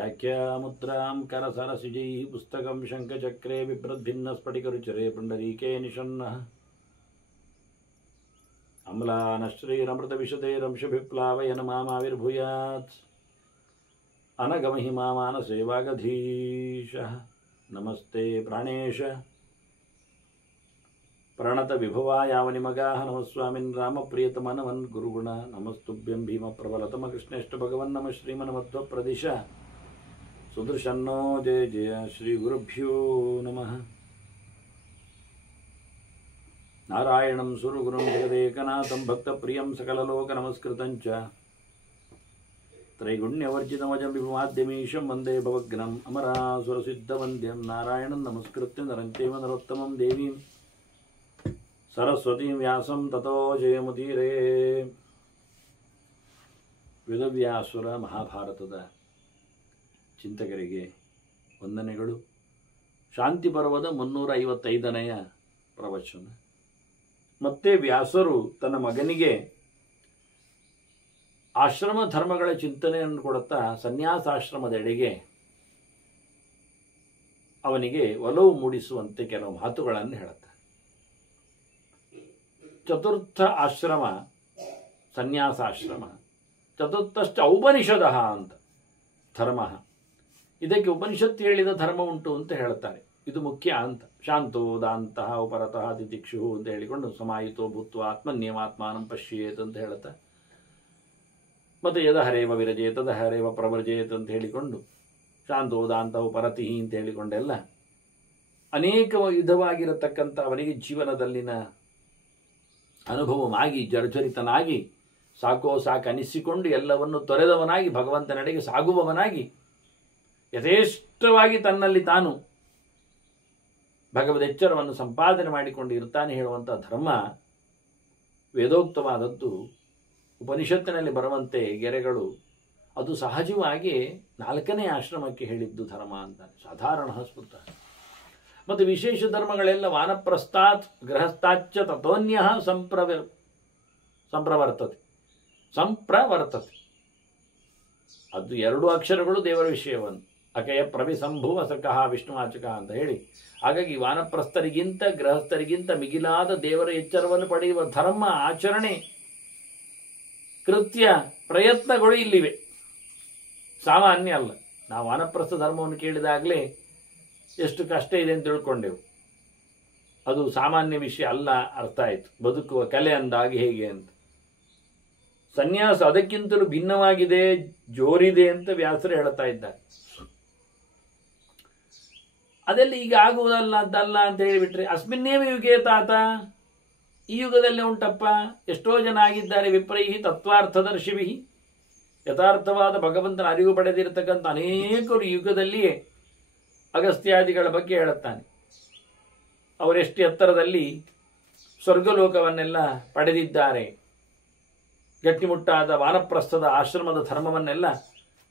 व्याख्यामुद्रां करसरसिजैः पुस्तकं शङ्खचक्रे बिभ्रद्भिन्नस्फटिकरुचिरे पुण्डरीके निषन्नः अम्लानश्रीरमृतविशदैरंशभिप्लावयन् मामाविर्भूयात् अनगमहिमा मानसे वागधीशः नमस्ते प्राणेश प्रणतविभवायावनिमगाः नमः स्वामिन् रामप्रियतमनवन् गुरुगुण नमस्तुभ्यं भीमप्रबलतमकृष्णेष्ट भगवन् नमः श्रीमन्मध्वप्रदिश सुदर्शन्नो जय जय श्रीगुरुभ्यो नमः नारायणं सुरगुरुं जगदेकनाथं भक्तप्रियं सकललोकनमस्कृतं च त्रैगुण्यवर्जितमजं विभुमाद्यमीशं वन्दे भवग्नम् अमरासुरसिद्धवन्द्यं नारायणं नमस्कृत्य नरं चैव नरोत्तमं देवीं सरस्वतीं व्यासं ततो जयमुदीरे ವೇದವ್ಯಾಸುರ ಮಹಾಭಾರತದ ಚಿಂತಕರಿಗೆ ವಂದನೆಗಳು. ಶಾಂತಿ ಪರ್ವದ 355ನೆಯ ಪ್ರವಚನ. ಮತ್ತೆ ವ್ಯಾಸರು ತನ್ನ ಮಗನಿಗೆ ಆಶ್ರಮ ಧರ್ಮಗಳ ಚಿಂತನೆಯನ್ನು ಕೊಡುತ್ತಾ ಸನ್ಯಾಸಾಶ್ರಮದೆಡೆಗೆ ಅವನಿಗೆ ಒಲವು ಮೂಡಿಸುವಂತೆ ಕೆಲವು ಮಾತುಗಳನ್ನು ಹೇಳುತ್ತಾರೆ. ಚತುರ್ಥ ಆಶ್ರಮ ಸನ್ಯಾಸಾಶ್ರಮ, ಚತುರ್ಥಶ್ಚ ಔಪನಿಷದಃ ಅಂತ ಧರ್ಮ. ಇದಕ್ಕೆ ಉಪನಿಷತ್ತು ಹೇಳಿದ ಧರ್ಮ ಉಂಟು ಅಂತ ಹೇಳ್ತಾರೆ. ಇದು ಮುಖ್ಯ ಅಂತ. ಶಾಂತೋ ದಾಂತಃ ಉಪರತಃ ತಿತಿಕ್ಷು ಅಂತ ಹೇಳಿಕೊಂಡು ಸಮಾಹಿತೋ ಭೂತ್ವ ಆತ್ಮನ್ಯಮಾತ್ಮಾನಂ ಪಶ್ಯೇತ್ ಅಂತ ಹೇಳುತ್ತಾ, ಮತ್ತು ಯದ ಹರೇವ ವಿರಜೇತ ತದ ಹರೇವ ಪ್ರವ್ರಜೇತ್ ಅಂತ ಹೇಳಿಕೊಂಡು ಶಾಂತೋ ದಾಂತಃ ಉಪರತಿ ಅಂತ ಹೇಳಿಕೊಂಡೆಲ್ಲ ಅನೇಕ ವಿಧವಾಗಿರತಕ್ಕಂಥ ಅವನಿಗೆ ಜೀವನದಲ್ಲಿನ ಅನುಭವವಾಗಿ ಜರ್ಜರಿತನಾಗಿ ಸಾಕೋ ಸಾಕನಿಸಿಕೊಂಡು ಎಲ್ಲವನ್ನು ತೊರೆದವನಾಗಿ ಭಗವಂತನೆಡೆಗೆ ಸಾಗುವವನಾಗಿ ಯಥೇಷ್ಟವಾಗಿ ತನ್ನಲ್ಲಿ ತಾನು ಭಗವದೆಚ್ಚರವನ್ನು ಸಂಪಾದನೆ ಮಾಡಿಕೊಂಡು ಇರ್ತಾನೆ ಹೇಳುವಂಥ ಧರ್ಮ ವೇದೋಕ್ತವಾದದ್ದು. ಉಪನಿಷತ್ತಿನಲ್ಲಿ ಬರುವಂತೆ ಗೆರೆಗಳು ಅದು ಸಹಜವಾಗಿ 4ನೇ ಆಶ್ರಮಕ್ಕೆ ಹೇಳಿದ್ದು ಧರ್ಮ ಅಂತಾನೆ, ಸಾಧಾರಣ ಸ್ಮೃತ. ಮತ್ತು ವಿಶೇಷ ಧರ್ಮಗಳೆಲ್ಲ ವಾನಪ್ರಸ್ಥಾತ್ ಗೃಹಸ್ಥಾಚ್ಚ ತಥೋನ್ಯ ಸಂಪ್ರವರ್ತತೆ. ಅದು 2 ಅಕ್ಷರಗಳು ದೇವರ ವಿಷಯವನ್ನು ಅಕಯ ಪ್ರವಿಸಂಭುವ ಸಕಃ ವಿಷ್ಣುವಾಚಕ ಅಂತ ಹೇಳಿ. ಹಾಗಾಗಿ ವಾನಪ್ರಸ್ಥರಿಗಿಂತ ಗೃಹಸ್ಥರಿಗಿಂತ ಮಿಗಿಲಾದ ದೇವರ ಎಚ್ಚರವನ್ನು ಪಡೆಯುವ ಧರ್ಮ, ಆಚರಣೆ, ಕೃತ್ಯ, ಪ್ರಯತ್ನಗಳು ಇಲ್ಲಿವೆ. ಸಾಮಾನ್ಯ ಅಲ್ಲ. ನಾವು ವಾನಪ್ರಸ್ಥ ಧರ್ಮವನ್ನು ಕೇಳಿದಾಗಲೇ ಎಷ್ಟು ಕಷ್ಟ ಇದೆ ಅಂತ ತಿಳ್ಕೊಂಡೆವು. ಅದು ಸಾಮಾನ್ಯ ವಿಷಯ ಅಲ್ಲ, ಅರ್ಥ ಆಯಿತು. ಬದುಕುವ ಕಲೆ ಅಂದಾಗಿ ಹೇಗೆ ಅಂತ. ಸನ್ಯಾಸ ಅದಕ್ಕಿಂತಲೂ ಭಿನ್ನವಾಗಿದೆ, ಜೋರಿದೆ ಅಂತ ವ್ಯಾಸರು ಹೇಳ್ತಾ ಇದ್ದಾರೆ. ಅದೆಲ್ಲ ಈಗ ಆಗುವುದಲ್ಲ ಅದಲ್ಲ ಅಂತ ಹೇಳಿಬಿಟ್ರೆ, ಅಸ್ಮಿನ್ನೇವ ಯುಗೇ ತಾತ, ಈ ಯುಗದಲ್ಲೇ ಉಂಟಪ್ಪ. ಎಷ್ಟೋ ಜನ ಆಗಿದ್ದಾರೆ ವಿಪ್ರೈಹಿ ತತ್ವಾರ್ಥದರ್ಶಿಭಿ, ಯಥಾರ್ಥವಾದ ಭಗವಂತನ ಅರಿವು ಪಡೆದಿರತಕ್ಕಂಥ ಅನೇಕರು ಯುಗದಲ್ಲಿಯೇ ಅಗಸ್ತ್ಯಾದಿಗಳ ಬಗ್ಗೆ ಹೇಳುತ್ತಾನೆ. ಅವರೆಷ್ಟು ಎತ್ತರದಲ್ಲಿ ಸ್ವರ್ಗಲೋಕವನ್ನೆಲ್ಲ ಪಡೆದಿದ್ದಾರೆ. ಗಟ್ಟಿಮುಟ್ಟಾದ ವಾನಪ್ರಸ್ಥದ ಆಶ್ರಮದ ಧರ್ಮವನ್ನೆಲ್ಲ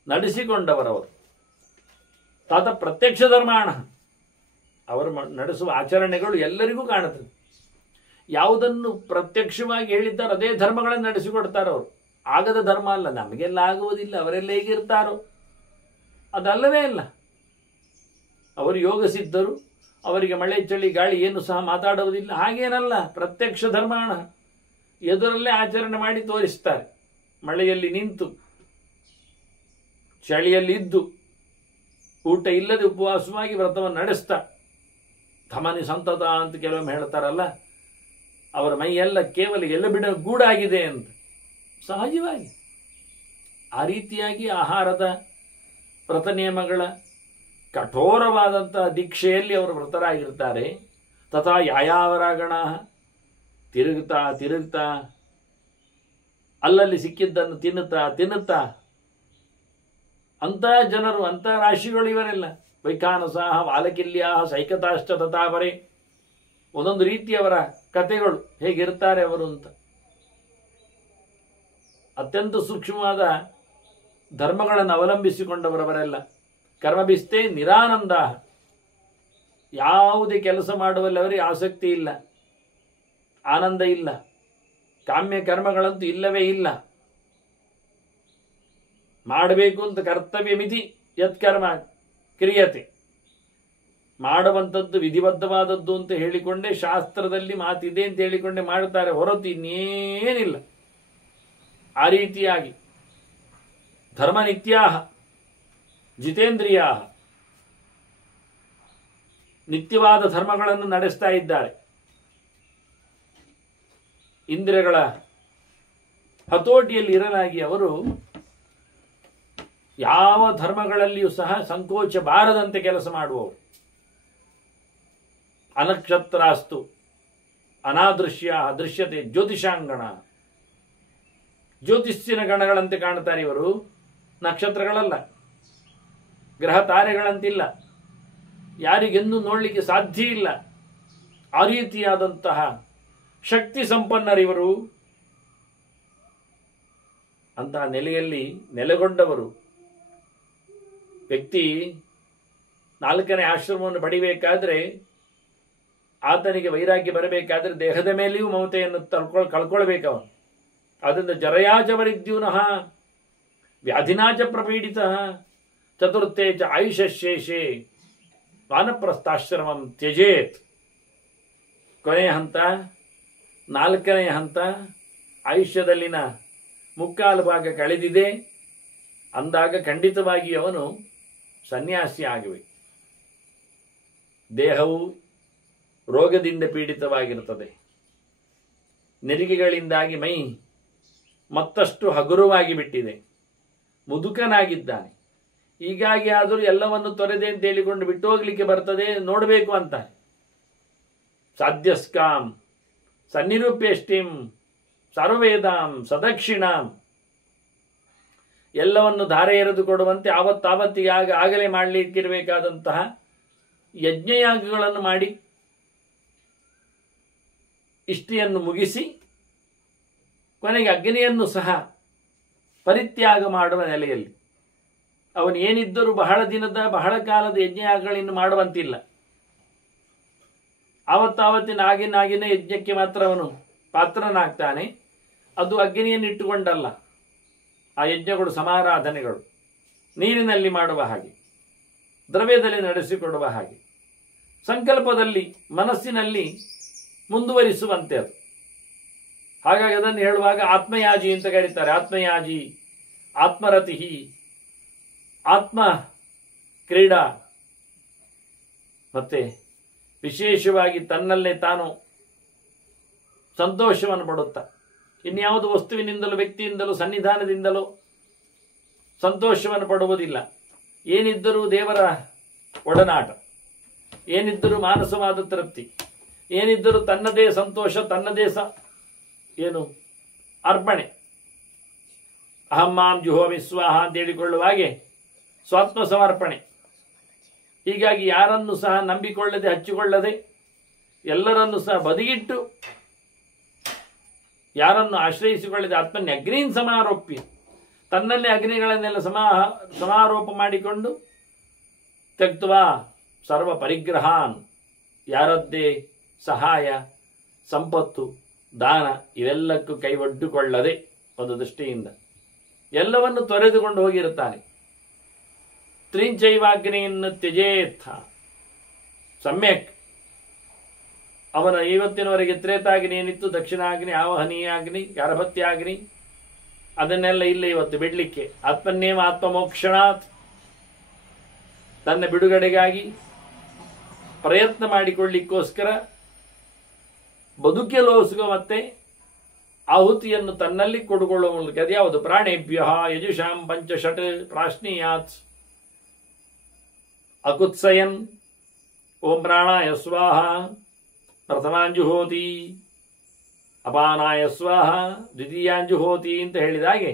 ನಡೆಸಿಕೊಂಡವರವರು. ತಾತ ಪ್ರತ್ಯಕ್ಷ ಧರ್ಮಾಣ, ಅವರು ನಡೆಸುವ ಆಚರಣೆಗಳು ಎಲ್ಲರಿಗೂ ಕಾಣುತ್ತದೆ. ಯಾವುದನ್ನು ಪ್ರತ್ಯಕ್ಷವಾಗಿ ಹೇಳಿದ್ದಾರೋ ಅದೇ ಧರ್ಮಗಳನ್ನು ನಡೆಸಿಕೊಡ್ತಾರೆ ಅವರು. ಆಗದ ಧರ್ಮ ಅಲ್ಲ, ನಮಗೆಲ್ಲ ಆಗುವುದಿಲ್ಲ, ಅವರೆಲ್ಲ ಹೇಗಿರ್ತಾರೋ ಅದಲ್ಲವೇ ಇಲ್ಲ. ಅವರು ಯೋಗ ಸಿದ್ಧರು, ಅವರಿಗೆ ಮಳೆ ಚಳಿ ಗಾಳಿ ಏನು ಸಹ ಮಾತಾಡುವುದಿಲ್ಲ, ಹಾಗೇನಲ್ಲ. ಪ್ರತ್ಯಕ್ಷ ಧರ್ಮಾಣ, ಎದುರಲ್ಲೇ ಆಚರಣೆ ಮಾಡಿ ತೋರಿಸ್ತಾರೆ. ಮಳೆಯಲ್ಲಿ ನಿಂತು, ಚಳಿಯಲ್ಲಿ ಇದ್ದು, ಊಟ ಇಲ್ಲದೆ ಉಪವಾಸವಾಗಿ ವ್ರತವನ್ನು ನಡೆಸ್ತಾ, ಧಮನಿ ಸಂತತ ಅಂತ ಕೆಲವೊಮ್ಮೆ ಹೇಳ್ತಾರಲ್ಲ, ಅವರ ಮೈಯೆಲ್ಲ ಕೇವಲ ಎಲೆಬಿಡ ಗೂಡಾಗಿದೆ ಅಂತ. ಸಹಜವಾಗಿ ಆ ರೀತಿಯಾಗಿ ಆಹಾರದ ವ್ರತ ನಿಯಮಗಳ ಕಠೋರವಾದಂತಹ ದೀಕ್ಷೆಯಲ್ಲಿ ಅವರು ವ್ರತರಾಗಿರ್ತಾರೆ. ತಥಾ ಯಾಯಾವರಾಗಣ, ತಿರುಗ್ತಾ ಅಲ್ಲಲ್ಲಿ ಸಿಕ್ಕಿದ್ದನ್ನು ತಿನ್ನುತ್ತಾ ಅಂಥ ಜನರು, ಅಂಥ ರಾಶಿಗಳು ಇವರೆಲ್ಲ. ವೈಖಾನಸಾಹ ವಾಲಕಿಲ್ಯಾಹ ಸೈಕತಾಶ್ಚ ತಥಾಪರೆ, ಒಂದೊಂದು ರೀತಿಯವರ ಕಥೆಗಳು, ಹೇಗಿರ್ತಾರೆ ಅವರು ಅಂತ. ಅತ್ಯಂತ ಸೂಕ್ಷ್ಮವಾದ ಧರ್ಮಗಳನ್ನು ಅವಲಂಬಿಸಿಕೊಂಡವರವರೆಲ್ಲ. ಕರ್ಮಭಿಸ್ತೇ ನಿರಾನಂದ, ಯಾವುದೇ ಕೆಲಸ ಮಾಡುವಲ್ಲಿ ಅವರಿಗೆ ಆಸಕ್ತಿ ಇಲ್ಲ, ಆನಂದ ಇಲ್ಲ. ಕಾಮ್ಯ ಕರ್ಮಗಳಂತೂ ಇಲ್ಲವೇ ಇಲ್ಲ. ಮಾಡಬೇಕು ಅಂತ ಕರ್ತವ್ಯ ಮಿತಿ ಯತ್ಕರ್ಮ ಕ್ರಿಯತೆ, ಮಾಡುವಂಥದ್ದು ವಿಧಿಬದ್ಧವಾದದ್ದು ಅಂತ ಹೇಳಿಕೊಂಡೇ, ಶಾಸ್ತ್ರದಲ್ಲಿ ಮಾತಿದೆ ಅಂತ ಹೇಳಿಕೊಂಡೇ ಮಾಡುತ್ತಾರೆ, ಹೊರತು ಇನ್ನೇನಿಲ್ಲ. ಆ ರೀತಿಯಾಗಿ ಧರ್ಮನಿತ್ಯಾಹ ಜಿತೇಂದ್ರಿಯಾ, ನಿತ್ಯವಾದ ಧರ್ಮಗಳನ್ನು ನಡೆಸ್ತಾ ಇದ್ದಾರೆ. ಇಂದ್ರಿಯಗಳ ಹತೋಟಿಯಲ್ಲಿ ಇರಲಾಗಿ ಅವರು ಯಾವ ಧರ್ಮಗಳಲ್ಲಿಯೂ ಸಹ ಸಂಕೋಚ ಬಾರದಂತೆ ಕೆಲಸ ಮಾಡುವವರು. ಅನಕ್ಷತ್ರಾಸ್ತು ಅನಾದೃಶ್ಯ ಅದೃಶ್ಯತೆ ಜ್ಯೋತಿಷಾಂಗಣ, ಜ್ಯೋತಿಷ್ಯನ ಗಣಗಳಂತೆ ಕಾಣುತ್ತಾರೆ ಇವರು, ನಕ್ಷತ್ರಗಳಲ್ಲ, ಗ್ರಹ ತಾರೆಗಳಂತಿಲ್ಲ, ಯಾರಿಗೆಂದೂ ನೋಡಲಿಕ್ಕೆ ಸಾಧ್ಯ ಇಲ್ಲ. ಆ ರೀತಿಯಾದಂತಹ ಶಕ್ತಿ ಸಂಪನ್ನರಿವರು. ಅಂತಹ ನೆಲೆಯಲ್ಲಿ ನೆಲೆಗೊಂಡವರು. ವ್ಯಕ್ತಿ 4ನೇ ಆಶ್ರಮವನ್ನು ಪಡಿಬೇಕಾದ್ರೆ, ಆತನಿಗೆ ವೈರಾಗ್ಯ ಬರಬೇಕಾದ್ರೆ ದೇಹದ ಮೇಲೆಯೂ ಮಮತೆಯನ್ನು ಕಳ್ಕೊಳ್ಬೇಕವನು. ಅದರಿಂದ ಜರಯಾಚವರಿದ್ಯೂನಃ ವ್ಯಾಧಿನಾಚ ಪ್ರಪೀಡಿತ ಚತುರ್ಥೇ ಚ ಆಯುಷಶೇಷೇ ವಾನಪ್ರಸ್ಥಾಶ್ರಮಂ ತ್ಯಜೇತ್. ಕೊನೆಯ ಹಂತ, 4ನೇ ಹಂತ, ಆಯುಷ್ಯದಲ್ಲಿನ ಮುಕ್ಕಾಲು ಭಾಗ ಕಳೆದಿದೆ ಅಂದಾಗ ಖಂಡಿತವಾಗಿ ಅವನು ಸನ್ಯಾಸಿ ಆಗಬೇಕು. ದೇಹವು ರೋಗದಿಂದ ಪೀಡಿತವಾಗಿರುತ್ತದೆ. ನೆರಿಗೆಗಳಿಂದಾಗಿ ಮೈ ಮತ್ತಷ್ಟು ಹಗುರವಾಗಿ ಬಿಟ್ಟಿದೆ. ಮುದುಕನಾಗಿದ್ದಾನೆ. ಹೀಗಾಗಿ ಆದರೂ ಎಲ್ಲವನ್ನು ತೊರೆದೆ ಅಂತ ಹೇಳಿಕೊಂಡು ಬಿಟ್ಟು ಹೋಗ್ಲಿಕ್ಕೆ ಬರ್ತದೆ, ನೋಡಬೇಕು ಅಂತ. ಸಾಧ್ಯಸ್ಕಾಂ ಸನ್ನಿರೂಪ್ಯಷ್ಟಿಂ ಸರ್ವವೇದಾಂ ಸದಕ್ಷಿಣಾಂ, ಎಲ್ಲವನ್ನು ಧಾರೆ ಎರೆದು ಕೊಡುವಂತೆ ಆವತ್ತಾವತ್ತಿಗೆ ಆಗಲೇ ಮಾಡಲಿಕ್ಕಿರಬೇಕಾದಂತಹ ಯಜ್ಞಯಾಗಗಳನ್ನು ಮಾಡಿ ಇಷ್ಟಿಯನ್ನು ಮುಗಿಸಿ ಕೊನೆಗೆ ಅಗ್ನಿಯನ್ನು ಸಹ ಪರಿತ್ಯಾಗ ಮಾಡುವ ನೆಲೆಯಲ್ಲಿ ಅವನು ಏನಿದ್ದರೂ ಬಹಳ ಕಾಲದ ಯಜ್ಞಯಾಗಗಳನ್ನು ಮಾಡುವಂತಿಲ್ಲ. ಆವತ್ತಾವತ್ತಿನ ಆಗಿನ ಯಜ್ಞಕ್ಕೆ ಮಾತ್ರ ಅವನು ಪಾತ್ರನಾಗ್ತಾನೆ. ಅದು ಅಗ್ನಿಯನ್ನು ಇಟ್ಟುಕೊಂಡಲ್ಲ. ಆ ಯಜ್ಞಗಳು ಸಮಾರಾಧನೆಗಳು ನೀರಿನಲ್ಲಿ ಮಾಡುವ ಹಾಗೆ, ದ್ರವ್ಯದಲ್ಲಿ ನಡೆಸಿಕೊಡುವ ಹಾಗೆ, ಸಂಕಲ್ಪದಲ್ಲಿ ಮನಸ್ಸಿನಲ್ಲಿ ಮುಂದುವರಿಸುವಂತೆ ಅದು. ಹಾಗಾಗಿ ಅದನ್ನು ಹೇಳುವಾಗ ಆತ್ಮಯಾಜಿ ಅಂತ ಕರೀತಾರೆ. ಆತ್ಮಯಾಜಿ, ಆತ್ಮರತಿ, ಆತ್ಮ ಕ್ರೀಡಾ, ಮತ್ತೆ ವಿಶೇಷವಾಗಿ ತನ್ನಲ್ಲೇ ತಾನು ಸಂತೋಷವನ್ನು ಪಡುತ್ತಾ, ಇನ್ಯಾವುದು ವಸ್ತುವಿನಿಂದಲೂ ವ್ಯಕ್ತಿಯಿಂದಲೂ ಸನ್ನಿಧಾನದಿಂದಲೂ ಸಂತೋಷವನ್ನು ಪಡುವುದಿಲ್ಲ. ಏನಿದ್ದರೂ ದೇವರ ಒಡನಾಟ, ಏನಿದ್ದರೂ ಮಾನಸವಾದ ತೃಪ್ತಿ, ಏನಿದ್ದರೂ ತನ್ನದೇ ಸಂತೋಷ, ತನ್ನದೇ ಏನು ಅರ್ಪಣೆ. ಅಹಂ ಮಾಂ ಜುಹೋಮಿ ಸ್ವಾಹ ಅಂತ ಹೇಳಿಕೊಳ್ಳುವ ಹಾಗೆ ಸ್ವಾತ್ಮ ಸಮರ್ಪಣೆ. ಹೀಗಾಗಿ ಯಾರನ್ನು ಸಹ ನಂಬಿಕೊಳ್ಳದೆ, ಹಚ್ಚಿಕೊಳ್ಳದೆ, ಎಲ್ಲರನ್ನು ಸಹ ಬದಿಗಿಟ್ಟು, ಯಾರನ್ನು ಆಶ್ರಯಿಸಿಕೊಳ್ಳದೆ ಆತ್ಮನ್ಯ ಅಗ್ನಿನ್ ಸಮಾರೋಪ್ಯ, ತನ್ನಲ್ಲೇ ಅಗ್ನಿಗಳನ್ನೆಲ್ಲ ಸಮಾರೋಪ ಮಾಡಿಕೊಂಡು ತ್ಯಕ್ತ್ವಾ ಸರ್ವ ಪರಿಗ್ರಹಾನ್, ಯಾರದ್ದೇ ಸಹಾಯ, ಸಂಪತ್ತು, ದಾನ ಇವೆಲ್ಲಕ್ಕೂ ಕೈ ಒಡ್ಡಿಕೊಳ್ಳದೆ ಒಂದು ದೃಷ್ಟಿಯಿಂದ ಎಲ್ಲವನ್ನು ತೊರೆದುಕೊಂಡು ಹೋಗಿರುತ್ತಾನೆ. ತ್ರಿಂಚೈವಾಗ್ನಿಯನ್ನು ತ್ಯಜೇತ್ ಸಮ್ಯಕ್. ಅವನ ಇವತ್ತಿನವರೆಗೆ ತ್ರೇತಾಗ್ನಿ ಏನಿತ್ತು, ದಕ್ಷಿಣಾಗ್ನಿ, ಆವಹನೀಯಾಗ್ನಿ, ಗಾರ್ಭತ್ಯಾಗ್ನಿ, ಅದನ್ನೆಲ್ಲ ಇಲ್ಲ ಇವತ್ತು ಬಿಡಲಿಕ್ಕೆ. ಆತ್ಮನ್ನೇವ ಆತ್ಮಮೋಕ್ಷಣಾತ್, ತನ್ನ ಬಿಡುಗಡೆಗಾಗಿ ಪ್ರಯತ್ನ ಮಾಡಿಕೊಳ್ಳಿಕ್ಕೋಸ್ಕರ ಬದುಕಲೋಸುಗ ಮತ್ತೆ ಆಹುತಿಯನ್ನು ತನ್ನಲ್ಲಿ ಕೊಡುಕೊಳ್ಳುವ ಮೂಲಕ ಅದ್ಯಾವುದು ಪ್ರಾಣೇಭ್ಯ ಯಜುಷಾಂ ಪಂಚಷಟ್ ಪ್ರಾಶ್ನೀಯಾತ್ ಅಕುತ್ಸಯನ್ ಓಂ ಪ್ರಾಣಾಯ ಸ್ವಾಹ ಪ್ರಥಮಾಂಜುಹೋತಿ, ಅಪಾನಾಯ ಸ್ವಾಹ ದ್ವಿತೀಯಾಂಜುಹೋತಿ ಅಂತ ಹೇಳಿದಾಗೆ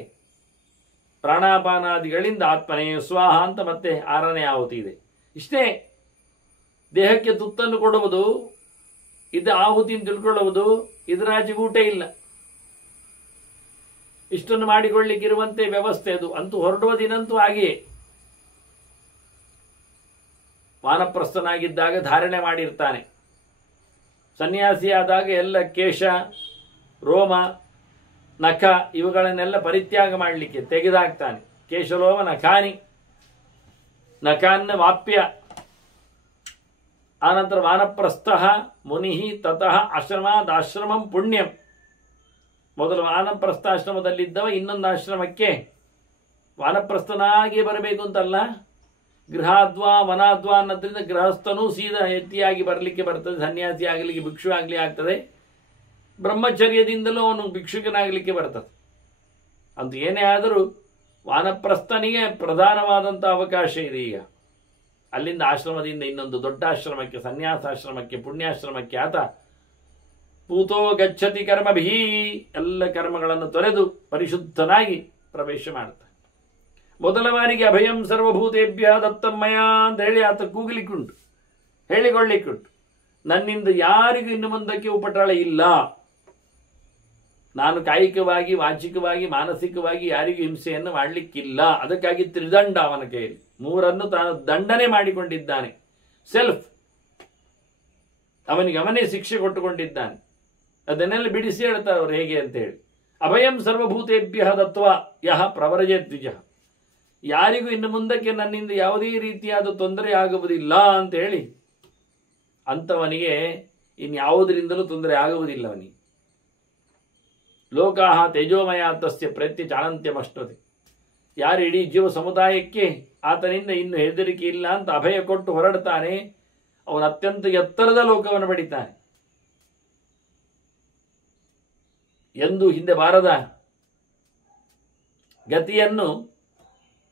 ಪ್ರಾಣಾಪಾನಾದಿಗಳಿಂದ ಆತ್ಮನೇ ಸ್ವಾಹ ಅಂತ ಮತ್ತೆ 6ನೇ ಆಹುತಿ ಇದೆ. ಇಷ್ಟೇ. ದೇಹಕ್ಕೆ ತುತ್ತನ್ನು ಕೊಡುವುದು, ಇದು ಆಹುತಿಯನ್ನು ತಿಳ್ಕೊಳ್ಳುವುದು, ಇದರಾಚೆಗೆ ಊಟ ಇಲ್ಲ. ಇಷ್ಟನ್ನು ಮಾಡಿಕೊಳ್ಳಿಕ್ಕಿರುವಂತೆ ವ್ಯವಸ್ಥೆ ಅದು. ಅಂತೂ ಹೊರಡುವ ದಿನಂತೂ ಹಾಗೆಯೇ. ವಾನಪ್ರಸ್ಥನಾಗಿದ್ದಾಗ ಧಾರಣೆ ಮಾಡಿರ್ತಾನೆ. ಸನ್ಯಾಸಿಯಾದಾಗ ಎಲ್ಲ ಕೇಶ, ರೋಮ, ನಖ ಇವುಗಳನ್ನೆಲ್ಲ ಪರಿತ್ಯಾಗ ಮಾಡಲಿಕ್ಕೆ ತೆಗೆದಾಕ್ತಾನೆ. ಕೇಶಲೋಮ ನಖಾನಿ, ನಕಾನ್ನ ವಾಪ್ಯ. ಆನಂತರ ವಾನಪ್ರಸ್ಥ ಮುನಿ ತತಃ ಆಶ್ರಮಾದಾಶ್ರಮಂ ಪುಣ್ಯಂ. ಮೊದಲು ವಾನಪ್ರಸ್ಥಾಶ್ರಮದಲ್ಲಿದ್ದವ ಇನ್ನೊಂದು ಆಶ್ರಮಕ್ಕೆ ವಾನಪ್ರಸ್ಥನಾಗಿ ಬರಬೇಕು ಅಂತಲ್ಲ, ಗೃಹಾದ್ವಾ ವನಾದ್ವಾ ಅನ್ನೋದ್ರಿಂದ ಗೃಹಸ್ಥನೂ ಸೀದಾ ಎತ್ತಿಯಾಗಿ ಬರಲಿಕ್ಕೆ ಬರ್ತದೆ, ಸನ್ಯಾಸಿ ಆಗಲಿಕ್ಕೆ ಭಿಕ್ಷು ಆಗಲಿ ಆಗ್ತದೆ, ಬ್ರಹ್ಮಚರ್ಯದಿಂದಲೂ ಅವನು ಭಿಕ್ಷುಕನಾಗಲಿಕ್ಕೆ ಬರ್ತದೆ. ಅಂತ ಏನೇ ಆದರೂ ವಾನಪ್ರಸ್ಥನಿಗೆ ಪ್ರಧಾನವಾದಂಥ ಅವಕಾಶ ಇದೆ. ಈಗ ಅಲ್ಲಿಂದ ಆಶ್ರಮದಿಂದ ಇನ್ನೊಂದು ದೊಡ್ಡ ಆಶ್ರಮಕ್ಕೆ, ಸನ್ಯಾಸಾಶ್ರಮಕ್ಕೆ, ಪುಣ್ಯಾಶ್ರಮಕ್ಕೆ ಆತ ಪೂತೋ ಗಚ್ಚತಿ ಕರ್ಮಭೀ, ಎಲ್ಲ ಕರ್ಮಗಳನ್ನು ತೊರೆದು ಪರಿಶುದ್ಧನಾಗಿ ಪ್ರವೇಶ ಮಾಡ್ತಾನೆ. ಮೊದಲ ಬಾರಿಗೆ ಅಭಯಂ ಸರ್ವಭೂತೇಭ್ಯ ದತ್ತಮ್ಮಯ ಅಂತ ಹೇಳಿ ಆತ ಕೂಗಲಿಕ್ಕುಂಟು, ಹೇಳಿಕೊಳ್ಳಿಕ್ಕುಂಟು. ನನ್ನಿಂದ ಯಾರಿಗೂ ಇನ್ನು ಮುಂದಕ್ಕೆ ಉಪಟಳ ಇಲ್ಲ. ನಾನು ಕಾಯಿಕವಾಗಿ, ವಾಚಿಕವಾಗಿ, ಮಾನಸಿಕವಾಗಿ ಯಾರಿಗೂ ಹಿಂಸೆಯನ್ನು ಮಾಡಲಿಕ್ಕಿಲ್ಲ. ಅದಕ್ಕಾಗಿ ತ್ರಿದಂಡ ಅವನ ಕೈಯಲ್ಲಿ, ಮೂರನ್ನು ತಾನು ದಂಡನೆ ಮಾಡಿಕೊಂಡಿದ್ದಾನೆ. ಸೆಲ್ಫ್, ಅವನಿಗೆ ಅವನೇ ಶಿಕ್ಷೆ ಕೊಟ್ಟುಕೊಂಡಿದ್ದಾನೆ. ಅದನ್ನೆಲ್ಲ ಬಿಡಿಸಿ ಹೇಳ್ತಾರೆ ಅವರು ಹೇಗೆ ಅಂತ ಹೇಳಿ. ಅಭಯಂ ಸರ್ವಭೂತೇಭ್ಯ ದತ್ವ ಯಹ ಪ್ರವರಜೆ ದ್ವಿಜ, ಯಾರಿಗೂ ಇನ್ನು ಮುಂದಕ್ಕೆ ನನ್ನಿಂದ ಯಾವುದೇ ರೀತಿಯಾದ ತೊಂದರೆ ಆಗುವುದಿಲ್ಲ ಅಂತ ಹೇಳಿ ಅಂಥವನಿಗೆ ಇನ್ಯಾವುದರಿಂದಲೂ ತೊಂದರೆ ಆಗುವುದಿಲ್ಲ. ಅವನಿಗೆ ಲೋಕಾಹ ತೇಜೋಮಯ ತಸ್ಯ ಪ್ರತ್ಯ ಚಾಣಂತ್ಯಮಷ್ಟತೆ, ಯಾರು ಇಡೀ ಜೀವ ಸಮುದಾಯಕ್ಕೆ ಆತನಿಂದ ಇನ್ನು ಹೆದರಿಕೆ ಇಲ್ಲ ಅಂತ ಅಭಯ ಕೊಟ್ಟು ಹೊರಡ್ತಾನೆ, ಅವನು ಅತ್ಯಂತ ಎತ್ತರದ ಲೋಕವನ್ನು ಪಡಿತಾನೆ. ಎಂದು ಹಿಂದೆ ಬಾರದ ಗತಿಯನ್ನು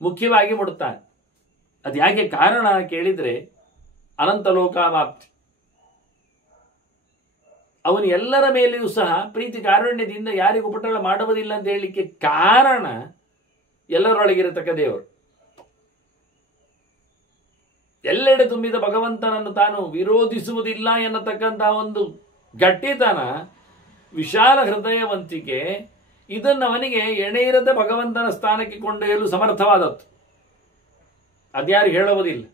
ಮುಖ್ಯವಾಗಿ ಮುಡುತ್ತಾನೆ. ಅದು ಯಾಕೆ ಕಾರಣ ಕೇಳಿದರೆ ಅನಂತ ಲೋಕಾಮಾಪ್ತಿ. ಅವನು ಎಲ್ಲರ ಮೇಲೆಯೂ ಸಹ ಪ್ರೀತಿ ಕಾರುಣ್ಯದಿಂದ ಯಾರಿಗೂ ಉಪಟಳ ಮಾಡುವುದಿಲ್ಲ ಅಂತ ಹೇಳಲಿಕ್ಕೆ ಕಾರಣ ಎಲ್ಲರೊಳಗಿರತಕ್ಕ ದೇವರು. ಎಲ್ಲೆಡೆ ತುಂಬಿದ ಭಗವಂತನನ್ನು ತಾನು ವಿರೋಧಿಸುವುದಿಲ್ಲ ಎನ್ನತಕ್ಕಂತಹ ಒಂದು ಗಟ್ಟಿತನ, ವಿಶಾಲ ಹೃದಯವಂತಿಕೆ, ಇದನ್ನು ಅವನಿಗೆ ಎಣೆಯಿರದ ಭಗವಂತನ ಸ್ಥಾನಕ್ಕೆ ಕೊಂಡೊಯ್ಯಲು ಸಮರ್ಥವಾದದ್ದು. ಅದ್ಯಾರು ಹೇಳುವುದಿಲ್ಲ.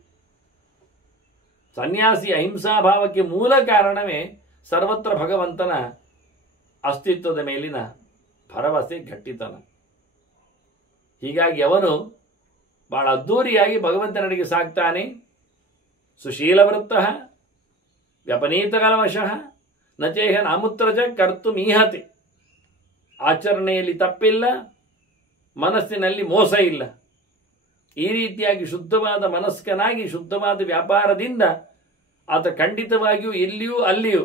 ಸನ್ಯಾಸಿ ಅಹಿಂಸಾಭಾವಕ್ಕೆ ಮೂಲ ಕಾರಣವೇ ಸರ್ವತ್ರ ಭಗವಂತನ ಅಸ್ತಿತ್ವದ ಮೇಲಿನ ಭರವಸೆ, ಗಟ್ಟಿತನ. ಹೀಗಾಗಿ ಅವನು ಬಹಳ ಅದ್ಧೂರಿಯಾಗಿ ಭಗವಂತನಡೆಗೆ ಸಾಗ್ತಾನೆ. ಸುಶೀಲವೃತ್ತ ವ್ಯಪನೀತಕಲವಶಃ ನಚೇಹ ನಾಮುತ್ರಜ ಕರ್ತು ಮೀಹತೆ. ಆಚರಣೆಯಲ್ಲಿ ತಪ್ಪಿಲ್ಲ, ಮನಸ್ಸಿನಲ್ಲಿ ಮೋಸ ಇಲ್ಲ. ಈ ರೀತಿಯಾಗಿ ಶುದ್ಧವಾದ ಮನಸ್ಕನಾಗಿ ಶುದ್ಧವಾದ ವ್ಯಾಪಾರದಿಂದ ಆತ ಖಂಡಿತವಾಗಿಯೂ ಇಲ್ಲಿಯೂ ಅಲ್ಲಿಯೂ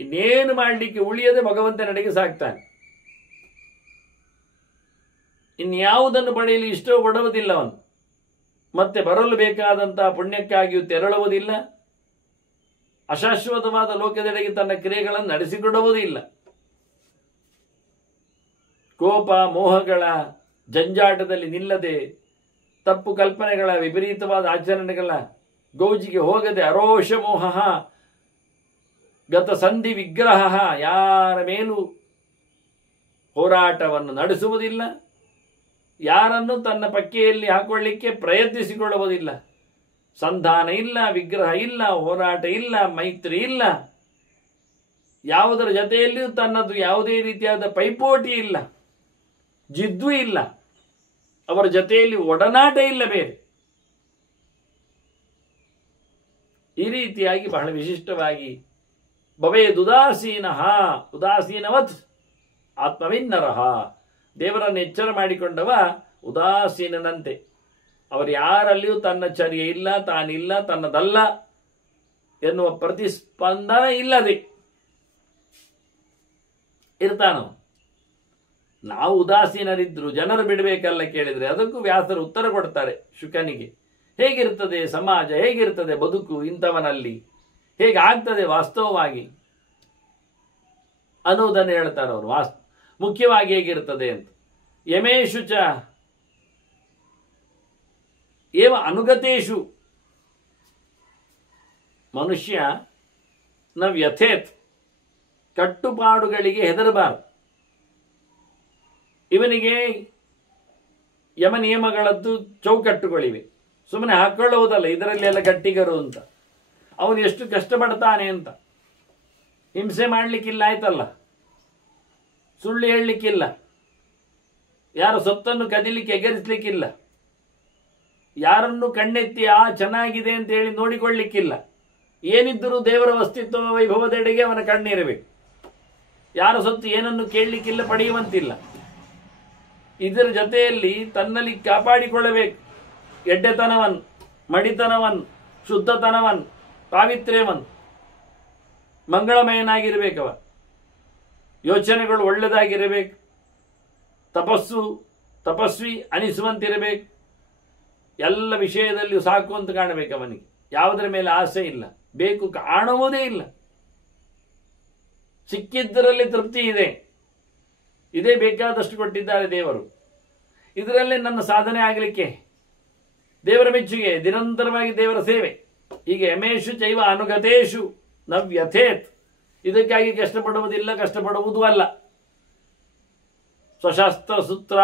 ಇನ್ನೇನು ಮಾಡಲಿಕ್ಕೆ ಉಳಿಯದೆ ಭಗವಂತನಡೆಗೆ ಸಾಗ್ತಾನೆ. ಇನ್ಯಾವುದನ್ನು ಪಡೆಯಲು ಇಷ್ಟಪಡುವುದಿಲ್ಲ ಅವನು. ಮತ್ತೆ ಬರಲು ಬೇಕಾದಂತಹ ಪುಣ್ಯಕ್ಕಾಗಿಯೂ ತೆರಳುವುದಿಲ್ಲ. ಅಶಾಶ್ವತವಾದ ಲೋಕದೆಡೆಗೆ ತನ್ನ ಕ್ರಿಯೆಗಳನ್ನು ನಡೆಸಿಕೊಡುವುದಿಲ್ಲ. ಕೋಪ ಮೋಹಗಳ ಜಂಜಾಟದಲ್ಲಿ ನಿಲ್ಲದೆ, ತಪ್ಪು ಕಲ್ಪನೆಗಳ ವಿಪರೀತವಾದ ಆಚರಣೆಗಳ ಗೌಜಿಗೆ ಹೋಗದೆ, ಅರೋಷ ಮೋಹ ಗತ ಸಂಧಿ ವಿಗ್ರಹ, ಯಾರ ಮೇಲೂ ಹೋರಾಟವನ್ನು ನಡೆಸುವುದಿಲ್ಲ. ಯಾರನ್ನು ತನ್ನ ಪಕ್ಕೆಯಲ್ಲಿ ಹಾಕೊಳ್ಳಿಕ್ಕೆ ಪ್ರಯತ್ನಿಸಿಕೊಳ್ಳುವುದಿಲ್ಲ. ಸಂಧಾನ ಇಲ್ಲ, ವಿಗ್ರಹ ಇಲ್ಲ, ಹೋರಾಟ ಇಲ್ಲ, ಮೈತ್ರಿ ಇಲ್ಲ. ಯಾವುದರ ಜೊತೆಯಲ್ಲಿಯೂ ತನ್ನದು ಯಾವುದೇ ರೀತಿಯಾದ ಪೈಪೋಟಿ ಇಲ್ಲ, ಜಿದ್ದು ಇಲ್ಲ. ಅವರ ಜೊತೆಯಲ್ಲಿ ಒಡನಾಟ ಇಲ್ಲ ಬೇರೆ. ಈ ರೀತಿಯಾಗಿ ಬಹಳ ವಿಶಿಷ್ಟವಾಗಿ ಭವೇದುದಾಸೀನಃ ಉದಾಸೀನವತ್ ಆತ್ಮವಿನ್ನರಃ, ದೇವರನ್ನು ಎಚ್ಚರ ಮಾಡಿಕೊಂಡವ ಉದಾಸೀನನಂತೆ. ಅವರು ಯಾರಲ್ಲಿಯೂ ತನ್ನ ಚರ್ಯೆ ಇಲ್ಲ, ತಾನಿಲ್ಲ, ತನ್ನದಲ್ಲ ಎನ್ನುವ ಪ್ರತಿಸ್ಪಂದನ ಇಲ್ಲದೆ ಇರ್ತಾನೋ. ನಾವು ಉದಾಸೀನರಿದ್ರು ಜನರು ಬಿಡಬೇಕಲ್ಲ ಕೇಳಿದರೆ ಅದಕ್ಕೂ ವ್ಯಾಸರು ಉತ್ತರ ಕೊಡ್ತಾರೆ ಶುಕನಿಗೆ. ಹೇಗಿರ್ತದೆ ಸಮಾಜ, ಹೇಗಿರ್ತದೆ ಬದುಕು ಇಂಥವನಲ್ಲಿ, ಹೇಗಾಗ್ತದೆ ವಾಸ್ತವವಾಗಿ ಅನ್ನೋದನ್ನು ಹೇಳ್ತಾರೆ ಅವರು. ಮುಖ್ಯವಾಗಿ ಹೇಗಿರ್ತದೆ ಅಂತ. ಯಮೇಶು ಚ ಏವ ಅನುಗತೇಶು ಮನುಷ್ಯ ನ ವ್ಯಥೇತ್, ಕಟ್ಟುಪಾಡುಗಳಿಗೆ ಹೆದರಬಾರದು. ಇವನಿಗೆ ಯಮ ನಿಯಮಗಳದ್ದು ಚೌಕಟ್ಟುಗಳಿವೆ, ಸುಮ್ಮನೆ ಹಾಕೊಳ್ಳುವುದಲ್ಲ ಇದರಲ್ಲಿ ಎಲ್ಲ ಗಟ್ಟಿಗರು ಅಂತ. ಅವನು ಎಷ್ಟು ಕಷ್ಟಪಡ್ತಾನೆ ಅಂತ. ಹಿಂಸೆ ಮಾಡಲಿಕ್ಕಿಲ್ಲ ಆಯ್ತಲ್ಲ, ಸುಳ್ಳು ಹೇಳಲಿಕ್ಕಿಲ್ಲ, ಯಾರ ಸೊತ್ತನ್ನು ಕದಿಲಿಕ್ಕೆ ಎಗರಿಸಲಿಕ್ಕಿಲ್ಲ, ಯಾರನ್ನು ಕಣ್ಣೆತ್ತಿ ಚೆನ್ನಾಗಿದೆ ಅಂತ ಹೇಳಿ ನೋಡಿಕೊಳ್ಳಿಕ್ಕಿಲ್ಲ. ಏನಿದ್ದರೂ ದೇವರ ಅಸ್ತಿತ್ವ ವೈಭವದೆಡೆಗೆ ಅವನ ಕಣ್ಣಿರಬೇಕು. ಯಾರ ಸೊತ್ತು ಏನನ್ನು ಕೇಳಲಿಕ್ಕಿಲ್ಲ, ಪಡೆಯುವಂತಿಲ್ಲ. ಇದರ ಜೊತೆಯಲ್ಲಿ ತನ್ನಲ್ಲಿ ಕಾಪಾಡಿಕೊಳ್ಳಬೇಕು ಎಡ್ಡೆತನವನ್, ಮಡಿತನವನ್, ಶುದ್ಧತನವನ್, ಪಾವಿತ್ರ್ಯವನ್, ಮಂಗಳಮಯನಾಗಿರಬೇಕವ. ಯೋಚನೆಗಳು ಒಳ್ಳೆದಾಗಿರಬೇಕು. ತಪಸ್ವಿ ಅನಿಸುವಂತಿರಬೇಕು. ಎಲ್ಲ ವಿಷಯದಲ್ಲಿಯೂ ಸಾಕು ಅಂತ ಕಾಣಬೇಕು ಅವನಿಗೆ. ಯಾವುದರ ಮೇಲೆ ಆಸೆ ಇಲ್ಲ, ಬೇಕು ಕಾಣುವುದೇ ಇಲ್ಲ. ಸಿಕ್ಕಿದ್ದರಲ್ಲಿ ತೃಪ್ತಿ ಇದೆ. ಇದೇ ಬೇಕಾದಷ್ಟು ಕೊಟ್ಟಿದ್ದಾರೆ ದೇವರು. ಇದರಲ್ಲೇ ನನ್ನ ಸಾಧನೆ ಆಗಲಿಕ್ಕೆ, ದೇವರ ಮೆಚ್ಚುಗೆ, ನಿರಂತರವಾಗಿ ದೇವರ ಸೇವೆ. ಈಗ ಯಮೇಶು ಚೈವ ಅನುಗತೇಶು ನ ವ್ಯಥೇತ್. ಇದಕ್ಕಾಗಿ ಕಷ್ಟಪಡುವುದಿಲ್ಲ, ಕಷ್ಟಪಡುವುದೂ ಅಲ್ಲ. ಸ್ವಶಾಸ್ತ್ರ ಸೂತ್ರ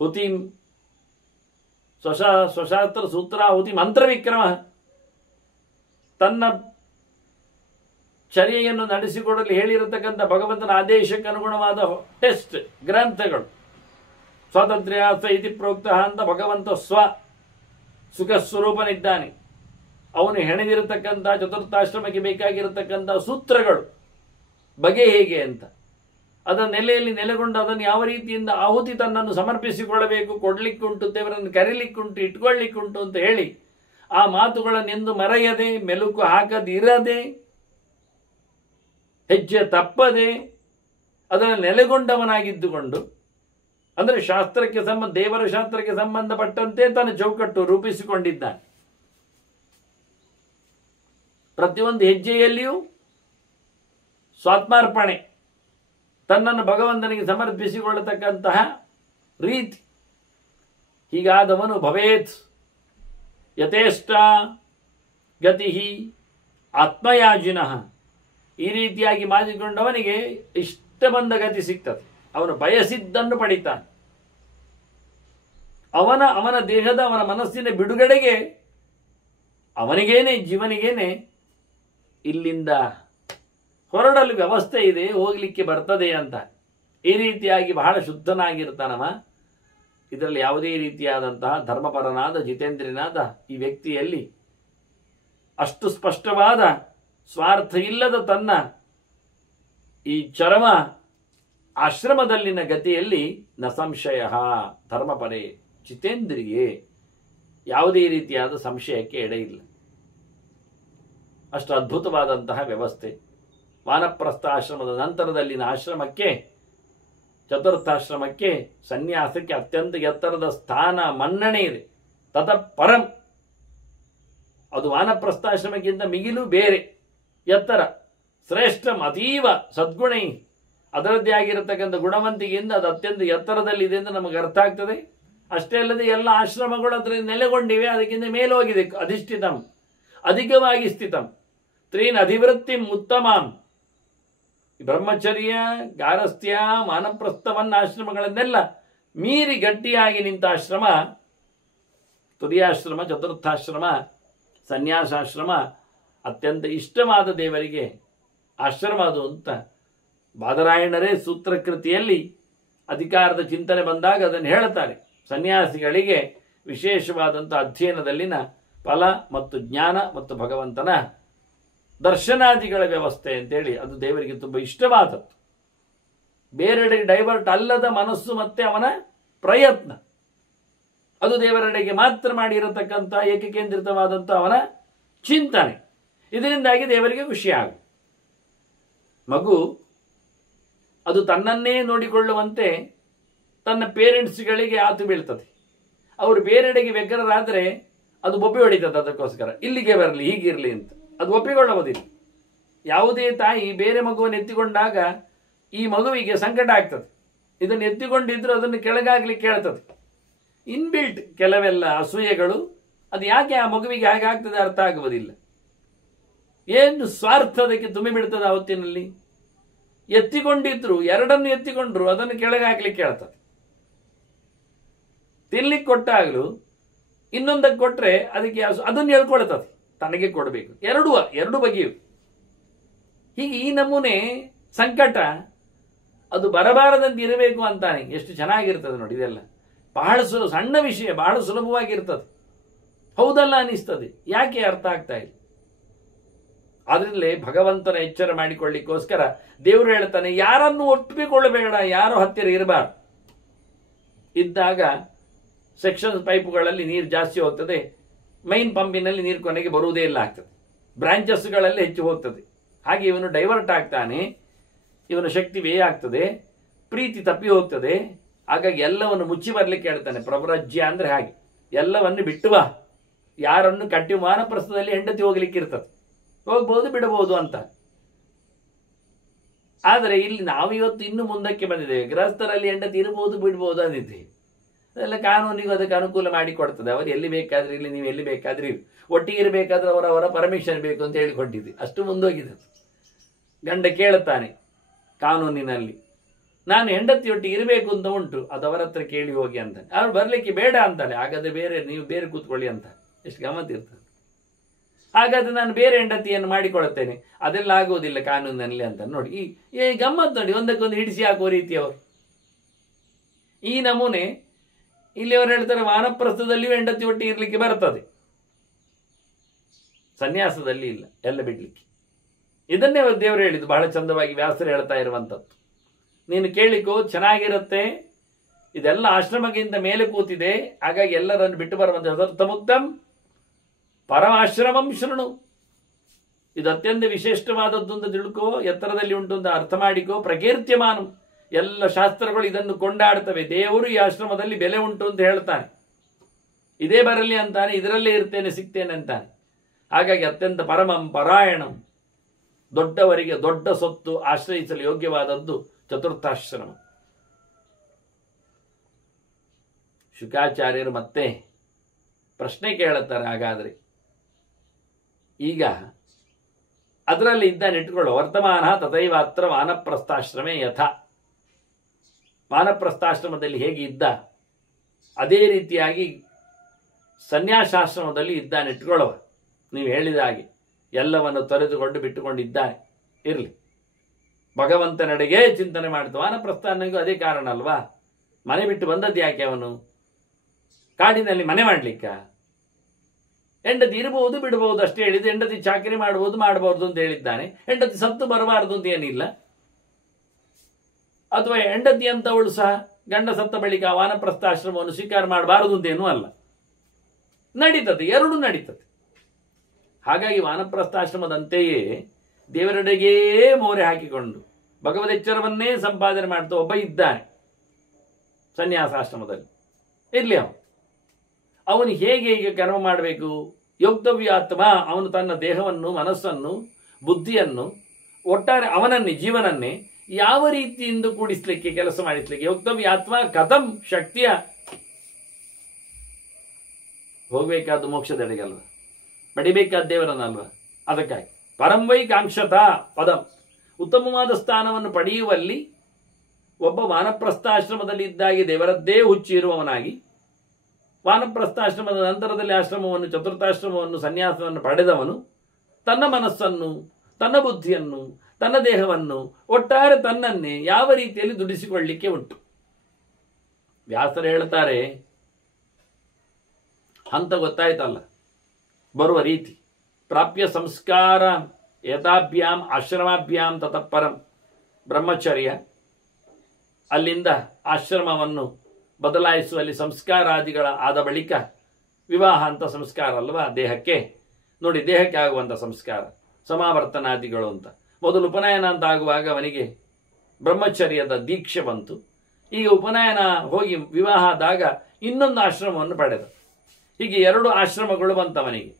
ಹುತಿಂ ಸ್ವಶಾಸ್ತ್ರ ಸೂತ್ರ ಹುತಿ ಮಂತ್ರ ವಿಕ್ರಮ. ತನ್ನ ಚರ್ಯೆಯನ್ನು ನಡೆಸಿಕೊಡಲು ಹೇಳಿರತಕ್ಕಂಥ ಭಗವಂತನ ಆದೇಶಕ್ಕೆ ಅನುಗುಣವಾದ ಟೆಸ್ಟ್ ಗ್ರಂಥಗಳು. ಸ್ವಾತಂತ್ರ್ಯ ಇತಿ ಪ್ರೋಕ್ತ ಅಂತ ಭಗವಂತ ಸುಖ ಸ್ವರೂಪನಿದ್ದಾನೆ. ಅವನು ಹೆಣೆದಿರತಕ್ಕಂಥ ಚತುರ್ಥಾಶ್ರಮಕ್ಕೆ ಬೇಕಾಗಿರತಕ್ಕಂಥ ಸೂತ್ರಗಳು ಬಗೆ ಹೇಗೆ ಅಂತ, ಅದರ ನೆಲೆಯಲ್ಲಿ ನೆಲೆಗೊಂಡು ಅದನ್ನು ಯಾವ ರೀತಿಯಿಂದ ಆಹುತಿ ತನ್ನನ್ನು ಸಮರ್ಪಿಸಿಕೊಳ್ಳಬೇಕು, ಕೊಡ್ಲಿಕ್ಕುಂಟು, ದೇವರನ್ನು ಕರೀಲಿಕ್ಕುಂಟು, ಇಟ್ಕೊಳ್ಳಿಕ್ಕುಂಟು ಅಂತ ಹೇಳಿ ಆ ಮಾತುಗಳನ್ನೆಂದು ಮರೆಯದೆ, ಮೆಲುಕು ಹಾಕದಿರದೆ, ಹೆಜ್ಜೆ ತಪ್ಪದೆ ಅದನ್ನು ನೆಲೆಗೊಂಡವನಾಗಿದ್ದುಕೊಂಡು, ಅಂದರೆ ಶಾಸ್ತ್ರಕ್ಕೆ ದೇವರ ಶಾಸ್ತ್ರಕ್ಕೆ ಸಂಬಂಧಪಟ್ಟಂತೆ ತನ್ನ ಚೌಕಟ್ಟು ರೂಪಿಸಿಕೊಂಡಿದ್ದಾನೆ. ಪ್ರತಿಯೊಂದು ಹೆಜ್ಜೆಯಲ್ಲಿಯೂ ಸ್ವಾತ್ಮಾರ್ಪಣೆ, ತನ್ನನ್ನು ಭಗವಂತನಿಗೆ ಸಮರ್ಪಿಸಿಕೊಳ್ಳತಕ್ಕಂತಹ ರೀತಿ. ಹೀಗಾದವನು ಭವೇತ್ ಯಥೇಷ್ಟ ಗತಿ ಆತ್ಮಯಾಜಿನಃ. ಈ ರೀತಿಯಾಗಿ ಮಾಡಿಕೊಂಡವನಿಗೆ ಇಷ್ಟ ಬಂದ ಗತಿ ಸಿಗ್ತದೆ. ಅವನು ಬಯಸಿದ್ದನ್ನು ಪಡಿತಾನೆ. ಅವನ ದೇಹದ, ಅವನ ಮನಸ್ಸಿನ ಬಿಡುಗಡೆಗೆ ಅವನಿಗೇನೆ, ಜೀವನಿಗೇನೆ ಇಲ್ಲಿಂದ ಹೊರಡಲು ವ್ಯವಸ್ಥೆ ಇದೆ, ಹೋಗ್ಲಿಕ್ಕೆ ಬರ್ತದೆ ಅಂತ. ಈ ರೀತಿಯಾಗಿ ಬಹಳ ಶುದ್ಧನಾಗಿರ್ತಾನವ. ಇದರಲ್ಲಿ ಯಾವುದೇ ರೀತಿಯಾದಂತಹ ಧರ್ಮಪರನಾದ ಜಿತೇಂದ್ರನಾದ ಈ ವ್ಯಕ್ತಿಯಲ್ಲಿ ಅಷ್ಟು ಸ್ಪಷ್ಟವಾದ ಸ್ವಾರ್ಥ ಇಲ್ಲದ ತನ್ನ ಈ ಚರಮ ಆಶ್ರಮದಲ್ಲಿನ ಗತಿಯಲ್ಲಿ ನ ಸಂಶಯ ಧರ್ಮಪರೇ ಜಿತೇಂದ್ರಿಯೇ, ಯಾವುದೇ ರೀತಿಯಾದ ಸಂಶಯಕ್ಕೆ ಎಡೆಯಿಲ್ಲ. ಅಷ್ಟು ಅದ್ಭುತವಾದಂತಹ ವ್ಯವಸ್ಥೆ. ವಾನಪ್ರಸ್ಥ ಆಶ್ರಮದ ನಂತರದಲ್ಲಿನ ಆಶ್ರಮಕ್ಕೆ, ಚತುರ್ಥಾಶ್ರಮಕ್ಕೆ, ಸನ್ಯಾಸಕ್ಕೆ ಅತ್ಯಂತ ಎತ್ತರದ ಸ್ಥಾನ, ಮನ್ನಣೆ ಇದೆ. ತತಃಪರಂ, ಅದು ವಾನಪ್ರಸ್ಥಾಶ್ರಮಕ್ಕಿಂತ ಮಿಗಿಲು ಬೇರೆ ಎತ್ತರ, ಶ್ರೇಷ್ಠಂ ಅತೀವ ಸದ್ಗುಣೈ. ಅದರದ್ದೇ ಆಗಿರತಕ್ಕಂಥ ಗುಣವಂತಿಕೆಯಿಂದ ಅದು ಅತ್ಯಂತ ಎತ್ತರದಲ್ಲಿದೆ ಎಂದು ನಮಗೆ ಅರ್ಥ ಆಗ್ತದೆ. ಅಷ್ಟೇ ಅಲ್ಲದೆ ಎಲ್ಲ ಆಶ್ರಮಗಳು ಅದರಲ್ಲಿ ನೆಲೆಗೊಂಡಿವೆ, ಅದಕ್ಕಿಂತ ಮೇಲೋಗಿದೆ. ಅಧಿಷ್ಠಿತಂ, ಅಧಿಕವಾಗಿ ಸ್ಥಿತಂ, ತ್ರೀನ್ ಅಧಿವೃತ್ತಿಂ ಉತ್ತಮಾಂ. ಬ್ರಹ್ಮಚರ್ಯ, ಗಾರಸ್ಥ್ಯ, ವಾನಪ್ರಸ್ಥವನ್ನ ಆಶ್ರಮಗಳನ್ನೆಲ್ಲ ಮೀರಿ ಗಟ್ಟಿಯಾಗಿ ನಿಂತ ಆಶ್ರಮ ತುರಿಯಾಶ್ರಮ, ಚತುರ್ಥಾಶ್ರಮ, ಸನ್ಯಾಸಾಶ್ರಮ. ಅತ್ಯಂತ ಇಷ್ಟವಾದ ದೇವರಿಗೆ ಆಶ್ರಮ ಅದು ಅಂತ ಬಾದರಾಯಣರೇ ಸೂತ್ರಕೃತಿಯಲ್ಲಿ ಅಧಿಕಾರದ ಚಿಂತನೆ ಬಂದಾಗ ಅದನ್ನು ಹೇಳ್ತಾರೆ. ಸನ್ಯಾಸಿಗಳಿಗೆ ವಿಶೇಷವಾದಂಥ ಅಧ್ಯಯನದಲ್ಲಿನ ಫಲ ಮತ್ತು ಜ್ಞಾನ ಮತ್ತು ಭಗವಂತನ ದರ್ಶನಾದಿಗಳ ವ್ಯವಸ್ಥೆ ಅಂತೇಳಿ ಅದು ದೇವರಿಗೆ ತುಂಬ ಇಷ್ಟವಾದದ್ದು. ಬೇರೆಡೆಗೆ ಡೈವರ್ಟ್ ಅಲ್ಲದ ಮನಸ್ಸು ಮತ್ತೆ ಅವನ ಪ್ರಯತ್ನ, ಅದು ದೇವರೆಡೆಗೆ ಮಾತ್ರ ಮಾಡಿರತಕ್ಕಂಥ ಏಕಕೇಂದ್ರಿತವಾದಂಥ ಅವನ ಚಿಂತನೆ. ಇದರಿಂದಾಗಿ ದೇವರಿಗೆ ಖುಷಿಯಾಗು. ಮಗು ಅದು ತನ್ನನ್ನೇ ನೋಡಿಕೊಳ್ಳುವಂತೆ ತನ್ನ ಪೇರೆಂಟ್ಸ್ಗಳಿಗೆ ಆತು ಬೀಳ್ತದೆ. ಅವರು ಬೇರೆಡೆಗೆ ವ್ಯಗ್ರರಾದರೆ ಅದು ಬೊಬ್ಬೆ ಹೊಡಿತದೆ. ಅದಕ್ಕೋಸ್ಕರ ಇಲ್ಲಿಗೆ ಬರಲಿ, ಹೀಗಿರಲಿ ಅಂತ ಅದು ಒಪ್ಪಿಕೊಳ್ಳುವುದಿಲ್ಲ. ಯಾವುದೇ ತಾಯಿ ಬೇರೆ ಮಗುವನ್ನು ಎತ್ತಿಕೊಂಡಾಗ ಈ ಮಗುವಿಗೆ ಸಂಕಟ ಆಗ್ತದೆ. ಇದನ್ನು ಎತ್ತಿಕೊಂಡಿದ್ರು ಅದನ್ನು ಕೆಳಗಾಗ್ಲಿಕ್ಕೆ ಕೇಳ್ತದೆ. ಇನ್ಬಿಲ್ಟ್ ಕೆಲವೆಲ್ಲ ಅಸೂಯೆಗಳು, ಅದು ಯಾಕೆ ಆ ಮಗುವಿಗೆ ಹಾಗಾಗ್ತದೆ ಅರ್ಥ ಆಗುವುದಿಲ್ಲ. ಏನು ಸ್ವಾರ್ಥ ಅದಕ್ಕೆ ತುಂಬಿ ಬಿಡ್ತದೆ. ಆ ಹೊತ್ತಿನಲ್ಲಿ ಎತ್ತಿಕೊಂಡಿದ್ರು, ಎರಡನ್ನು ಎತ್ತಿಕೊಂಡ್ರು ಅದನ್ನು ಕೆಳಗಾಗ್ಲಿಕ್ಕೆ ಕೇಳ್ತದೆ. ತಿನ್ಲಿಕ್ಕೆ ಕೊಟ್ಟಾಗಲೂ ಇನ್ನೊಂದಕ್ಕೆ ಕೊಟ್ರೆ ಅದಕ್ಕೆ ಅದನ್ನು ಹೇಳ್ಕೊಳ್ತದೆ, ತನಗೆ ಕೊಡಬೇಕು. ಎರಡು ಬಗೆಯು. ಹೀಗೆ ಈ ನಮೂನೆ ಸಂಕಟ ಅದು ಬರಬಾರದಂತೆ ಇರಬೇಕು ಅಂತಾನೆ. ಎಷ್ಟು ಚೆನ್ನಾಗಿರ್ತದೆ ನೋಡಿ ಇದೆಲ್ಲ. ಬಹಳ ಸಣ್ಣ ವಿಷಯ, ಬಹಳ ಸುಲಭವಾಗಿರ್ತದೆ, ಹೌದಲ್ಲ ಅನಿಸ್ತದೆ. ಯಾಕೆ ಅರ್ಥ ಆಗ್ತಾ ಇಲ್ಲ? ಆದ್ರಿಂದಲೇ ಭಗವಂತನ ಎಚ್ಚರ ಮಾಡಿಕೊಳ್ಳಿಕ್ಕೋಸ್ಕರ ದೇವರು ಹೇಳ್ತಾನೆ, ಯಾರನ್ನು ಒಪ್ಪಿಕೊಳ್ಳಬೇಡ, ಯಾರು ಹತ್ತಿರ ಇರಬಾರ್ದು. ಇದ್ದಾಗ ಸೆಕ್ಷನ್ ಪೈಪುಗಳಲ್ಲಿ ನೀರು ಜಾಸ್ತಿ ಹೋಗ್ತದೆ, ಮೈನ್ ಪಂಪಿನಲ್ಲಿ ನೀರು ಕೊನೆಗೆ ಬರುವುದೇ ಇಲ್ಲ ಆಗ್ತದೆ, ಬ್ರಾಂಚಸ್ಗಳಲ್ಲಿ ಹೆಚ್ಚು ಹೋಗ್ತದೆ. ಹಾಗೆ ಇವನು ಡೈವರ್ಟ್ ಆಗ್ತಾನೆ, ಇವನ ಶಕ್ತಿ ವ್ಯಯ ಆಗ್ತದೆ, ಪ್ರೀತಿ ತಪ್ಪಿ ಹೋಗ್ತದೆ. ಹಾಗಾಗಿ ಎಲ್ಲವನ್ನು ಮುಚ್ಚಿ ಬರಲಿಕ್ಕೆ ಹೇಳ್ತಾನೆ. ಪ್ರವ್ರಜ್ಯ ಅಂದ್ರೆ ಹಾಗೆ, ಎಲ್ಲವನ್ನು ಬಿಟ್ಟು ಬಾ. ಯಾರನ್ನು ಕಟ್ಟಿ ವಾನಪ್ರಸ್ಥದಲ್ಲಿ ಹೆಂಡತಿ ಹೋಗ್ಲಿಕ್ಕೆ ಇರ್ತದೆ, ಹೋಗ್ಬಹುದು ಬಿಡಬಹುದು ಅಂತ. ಆದರೆ ಇಲ್ಲಿ ನಾವಿವತ್ತು ಇನ್ನು ಮುಂದಕ್ಕೆ ಬಂದಿದ್ದೇವೆ. ಗೃಹಸ್ಥರಲ್ಲಿ ಹೆಂಡತಿ ಇರಬಹುದು ಬಿಡ್ಬೋದು ಅಂದಿದ್ದೇವೆ. ಅದೆಲ್ಲ ಕಾನೂನಿಗೂ ಅದಕ್ಕೆ ಅನುಕೂಲ ಮಾಡಿ ಕೊಡ್ತದೆ. ಅವರು ಎಲ್ಲಿ ಬೇಕಾದ್ರೆ ಇಲ್ಲಿ, ನೀವು ಎಲ್ಲಿ ಬೇಕಾದ್ರೆ ಇರು, ಒಟ್ಟಿಗೆ ಇರಬೇಕಾದ್ರೆ ಅವರ ಪರ್ಮಿಷನ್ ಬೇಕು ಅಂತ ಹೇಳಿಕೊಂಡಿದ್ದೆ. ಅಷ್ಟು ಮುಂದೋಗಿದೆ. ಗಂಡ ಕೇಳುತ್ತಾನೆ ಕಾನೂನಿನಲ್ಲಿ, ನಾನು ಹೆಂಡತಿಯೊಟ್ಟಿಗೆ ಇರಬೇಕು ಅಂತ ಉಂಟು, ಅದು ಅವರ ಹತ್ರ ಕೇಳಿ ಹೋಗಿ ಅಂತಾನೆ. ಅವ್ರು ಬರ್ಲಿಕ್ಕೆ ಬೇಡ ಅಂತಾನೆ. ಹಾಗಾದ್ರೆ ನೀವು ಬೇರೆ ಕೂತ್ಕೊಳ್ಳಿ ಅಂತ. ಎಷ್ಟು ಗಮ್ಮತ್ ಇರ್ತದೆ. ಹಾಗಾದ್ರೆ ನಾನು ಬೇರೆ ಹೆಂಡತಿಯನ್ನು ಮಾಡಿಕೊಳ್ಳುತ್ತೇನೆ, ಅದೆಲ್ಲ ಆಗುವುದಿಲ್ಲ ಕಾನೂನಿನಲ್ಲಿ ಅಂತ. ನೋಡಿ ಈ ಗಮ್ಮತ್ ನೋಡಿ, ಒಂದಕ್ಕೊಂದು ಹಿಡಿಸಿ ಹಾಕುವ ರೀತಿಯವರು. ಈ ನಮೂನೆ ಇಲ್ಲಿ ಅವರು ಹೇಳ್ತಾರೆ, ವಾನಪ್ರಸ್ಥದಲ್ಲಿಯೂ ಹೆಂಡತಿ ಒಟ್ಟಿಗೆ ಇರ್ಲಿಕ್ಕೆ ಬರ್ತದೆ, ಸನ್ಯಾಸದಲ್ಲಿ ಇಲ್ಲ, ಎಲ್ಲ ಬಿಡ್ಲಿಕ್ಕೆ. ಇದನ್ನೇ ದೇವರು ಹೇಳಿದ್ದು ಬಹಳ ಚಂದವಾಗಿ, ವ್ಯಾಸರು ಹೇಳ್ತಾ ಇರುವಂಥದ್ದು. ನೀನು ಕೇಳಿಕೋ, ಚೆನ್ನಾಗಿರುತ್ತೆ, ಇದೆಲ್ಲ ಆಶ್ರಮಕ್ಕಿಂತ ಮೇಲೆ ಕೂತಿದೆ, ಹಾಗಾಗಿ ಎಲ್ಲರನ್ನು ಬಿಟ್ಟು ಬರುವಂತ ತದರ್ಥಮುಕ್ತಂ ಪರಮಾಶ್ರಮಂ ಶೃಣು. ಇದು ಅತ್ಯಂತ ವಿಶಿಷ್ಟವಾದದ್ದು ಅಂತ ತಿಳ್ಕೋ, ಎತ್ತರದಲ್ಲಿ ಉಂಟು ಅಂತ ಅರ್ಥ ಮಾಡಿಕೋ. ಪ್ರಕೀರ್ತ್ಯಮಾನು, ಎಲ್ಲ ಶಾಸ್ತ್ರಗಳು ಇದನ್ನು ಕೊಂಡಾಡ್ತವೆ. ದೇವರು ಈ ಆಶ್ರಮದಲ್ಲಿ ಬೆಲೆ ಉಂಟು ಅಂತ ಹೇಳ್ತಾನೆ, ಇದೇ ಬರಲಿ ಅಂತಾನೆ, ಇದರಲ್ಲೇ ಇರ್ತೇನೆ ಸಿಗ್ತೇನೆ ಅಂತಾನೆ. ಹಾಗಾಗಿ ಅತ್ಯಂತ ಪರಮಂ ಪರಾಯಣಂ, ದೊಡ್ಡವರಿಗೆ ದೊಡ್ಡ ಸೊತ್ತು ಆಶ್ರಯಿಸಲು ಯೋಗ್ಯವಾದದ್ದು ಚತುರ್ಥಾಶ್ರಮ. ಶುಕಾಚಾರ್ಯರು ಮತ್ತೆ ಪ್ರಶ್ನೆ ಕೇಳುತ್ತಾರೆ, ಹಾಗಾದ್ರೆ ಈಗ ಅದರಲ್ಲಿ ಇದ್ದಾನಿಟ್ಕೊಳ್ಳೋ, ವರ್ತಮಾನ ತಥೈವ ಅತ್ರ ವಾನಪ್ರಸ್ಥಾಶ್ರಮೇ ಯಥ. ವಾನಪ್ರಸ್ಥಾಶ್ರಮದಲ್ಲಿ ಹೇಗೆ ಇದ್ದ ಅದೇ ರೀತಿಯಾಗಿ ಸನ್ಯಾಸಾಶ್ರಮದಲ್ಲಿ ಇದ್ದಾನಿಟ್ಕೊಳ್ಳುವ. ನೀವು ಹೇಳಿದ ಹಾಗೆ ಎಲ್ಲವನ್ನು ತೊರೆದುಕೊಂಡು ಬಿಟ್ಟುಕೊಂಡಿದ್ದಾನೆ, ಇರಲಿ, ಭಗವಂತನೆಡೆಗೆ ಚಿಂತನೆ ಮಾಡ್ತಾನೆ. ವಾನಪ್ರಸ್ಥಾನಿಗೂ ಅದೇ ಕಾರಣ ಅಲ್ವಾ? ಮನೆ ಬಿಟ್ಟು ಬಂದದ್ದು ಯಾಕೆ ಅವನು? ಕಾಡಿನಲ್ಲಿ ಮನೆ ಮಾಡ್ಲಿಕ್ಕ? ಹೆಂಡತಿ ಇರಬಹುದು ಬಿಡಬಹುದು ಅಷ್ಟೇ ಹೇಳಿದ್ದು. ಹೆಂಡತಿ ಚಾಕರಿ ಮಾಡಬಹುದು ಅಂತ ಹೇಳಿದ್ದಾನೆ. ಹೆಂಡತಿ ಸತ್ತು ಬರಬಾರದು ಅಂತ ಏನಿಲ್ಲ. ಅಥವಾ ಹೆಂಡತಿ ಅಂತವಳು ಸಹ ಗಂಡ ಸತ್ತ ಬಳಿಕ ವಾನಪ್ರಸ್ಥಾಶ್ರಮವನ್ನು ಸ್ವೀಕಾರ ಮಾಡಬಾರದು ಅಂತೇನೂ ಅಲ್ಲ. ನಡೀತದೆ, ಎರಡೂ ನಡೀತದೆ. ಹಾಗಾಗಿ ವಾನಪ್ರಸ್ಥಾಶ್ರಮದಂತೆಯೇ ದೇವರೆಡೆಗೇ ಮೋರೆ ಹಾಕಿಕೊಂಡು ಭಗವದೆಚ್ಚರವನ್ನೇ ಸಂಪಾದನೆ ಮಾಡ್ತಾ ಒಬ್ಬ ಇದ್ದಾನೆ ಸನ್ಯಾಸಾಶ್ರಮದಲ್ಲಿ. ಇರ್ಲಿ, ಅವನು ಹೇಗೆ ಈಗ ಕರ್ಮ ಮಾಡಬೇಕು? ಯೋಕ್ತವ್ಯಾತ್ಮ, ಅವನು ತನ್ನ ದೇಹವನ್ನು, ಮನಸ್ಸನ್ನು, ಬುದ್ಧಿಯನ್ನು, ಒಟ್ಟಾರೆ ಅವನನ್ನೇ, ಜೀವನನ್ನೇ ಯಾವ ರೀತಿಯಿಂದ ಕೂಡಿಸ್ಲಿಕ್ಕೆ, ಕೆಲಸ ಮಾಡಿಸ್ಲಿಕ್ಕೆ. ಯೋಕ್ತವ್ಯಾತ್ಮ ಕಥಂ ಶಕ್ತಿಯ ಹೋಗ್ಬೇಕಾದ್ದು ಮೋಕ್ಷದೆಡೆಗಲ್ವ, ಪಡಿಬೇಕಾದ ದೇವರನ್ನಲ್ವ. ಅದಕ್ಕಾಗಿ ಪರಂವೈ ಕಾಂಕ್ಷತ ಪದಂ, ಉತ್ತಮವಾದ ಸ್ಥಾನವನ್ನು ಪಡೆಯುವಲ್ಲಿ ಒಬ್ಬ ವಾನಪ್ರಸ್ಥಾಶ್ರಮದಲ್ಲಿ ಇದ್ದಾಗಿ ದೇವರದ್ದೇ ಹುಚ್ಚಿರುವವನಾಗಿ, ವಾನಪ್ರಸ್ಥಾಶ್ರಮದ ನಂತರದಲ್ಲಿ ಆಶ್ರಮವನ್ನು, ಚತುರ್ಥಾಶ್ರಮವನ್ನು, ಸನ್ಯಾಸವನ್ನು ಪಡೆದವನು ತನ್ನ ಮನಸ್ಸನ್ನು, ತನ್ನ ಬುದ್ಧಿಯನ್ನು, ತನ್ನ ದೇಹವನ್ನು, ಒಟ್ಟಾರೆ ತನ್ನನ್ನೇ ಯಾವ ರೀತಿಯಲ್ಲಿ ದುಡಿಸಿಕೊಳ್ಳಲಿಕ್ಕೆ ಉಂಟು. ವ್ಯಾಸರು ಹೇಳ್ತಾರೆ, ಹಂತ ಗೊತ್ತಾಯ್ತಲ್ಲ ಬರುವ ರೀತಿ. ಪ್ರಾಪ್ಯ ಸಂಸ್ಕಾರ ಏತಾಭ್ಯಾಂ ಆಶ್ರಮಾಭ್ಯಾಂ ತತಃಪರಂ ಬ್ರಹ್ಮಚರ್ಯ, ಅಲ್ಲಿಂದ ಆಶ್ರಮವನ್ನು ಬದಲಾಯಿಸುವಲ್ಲಿ ಸಂಸ್ಕಾರಾದಿಗಳ ಆದ ಬಳಿಕ ವಿವಾಹ ಅಂತ ಸಂಸ್ಕಾರ ಅಲ್ವಾ ದೇಹಕ್ಕೆ. ನೋಡಿ, ದೇಹಕ್ಕೆ ಆಗುವಂಥ ಸಂಸ್ಕಾರ ಸಮಾವರ್ತನಾದಿಗಳು ಅಂತ. ಮೊದಲು ಉಪನಯನ ಅಂತ ಆಗುವಾಗ ಅವನಿಗೆ ಬ್ರಹ್ಮಚರ್ಯದ ದೀಕ್ಷೆ ಬಂತು. ಈಗ ಉಪನಯನ ಹೋಗಿ ವಿವಾಹ ಆದಾಗ ಇನ್ನೊಂದು ಆಶ್ರಮವನ್ನು ಪಡೆದ. ಹೀಗೆ ಎರಡು ಆಶ್ರಮಗಳು ಬಂತವನಿಗೆ.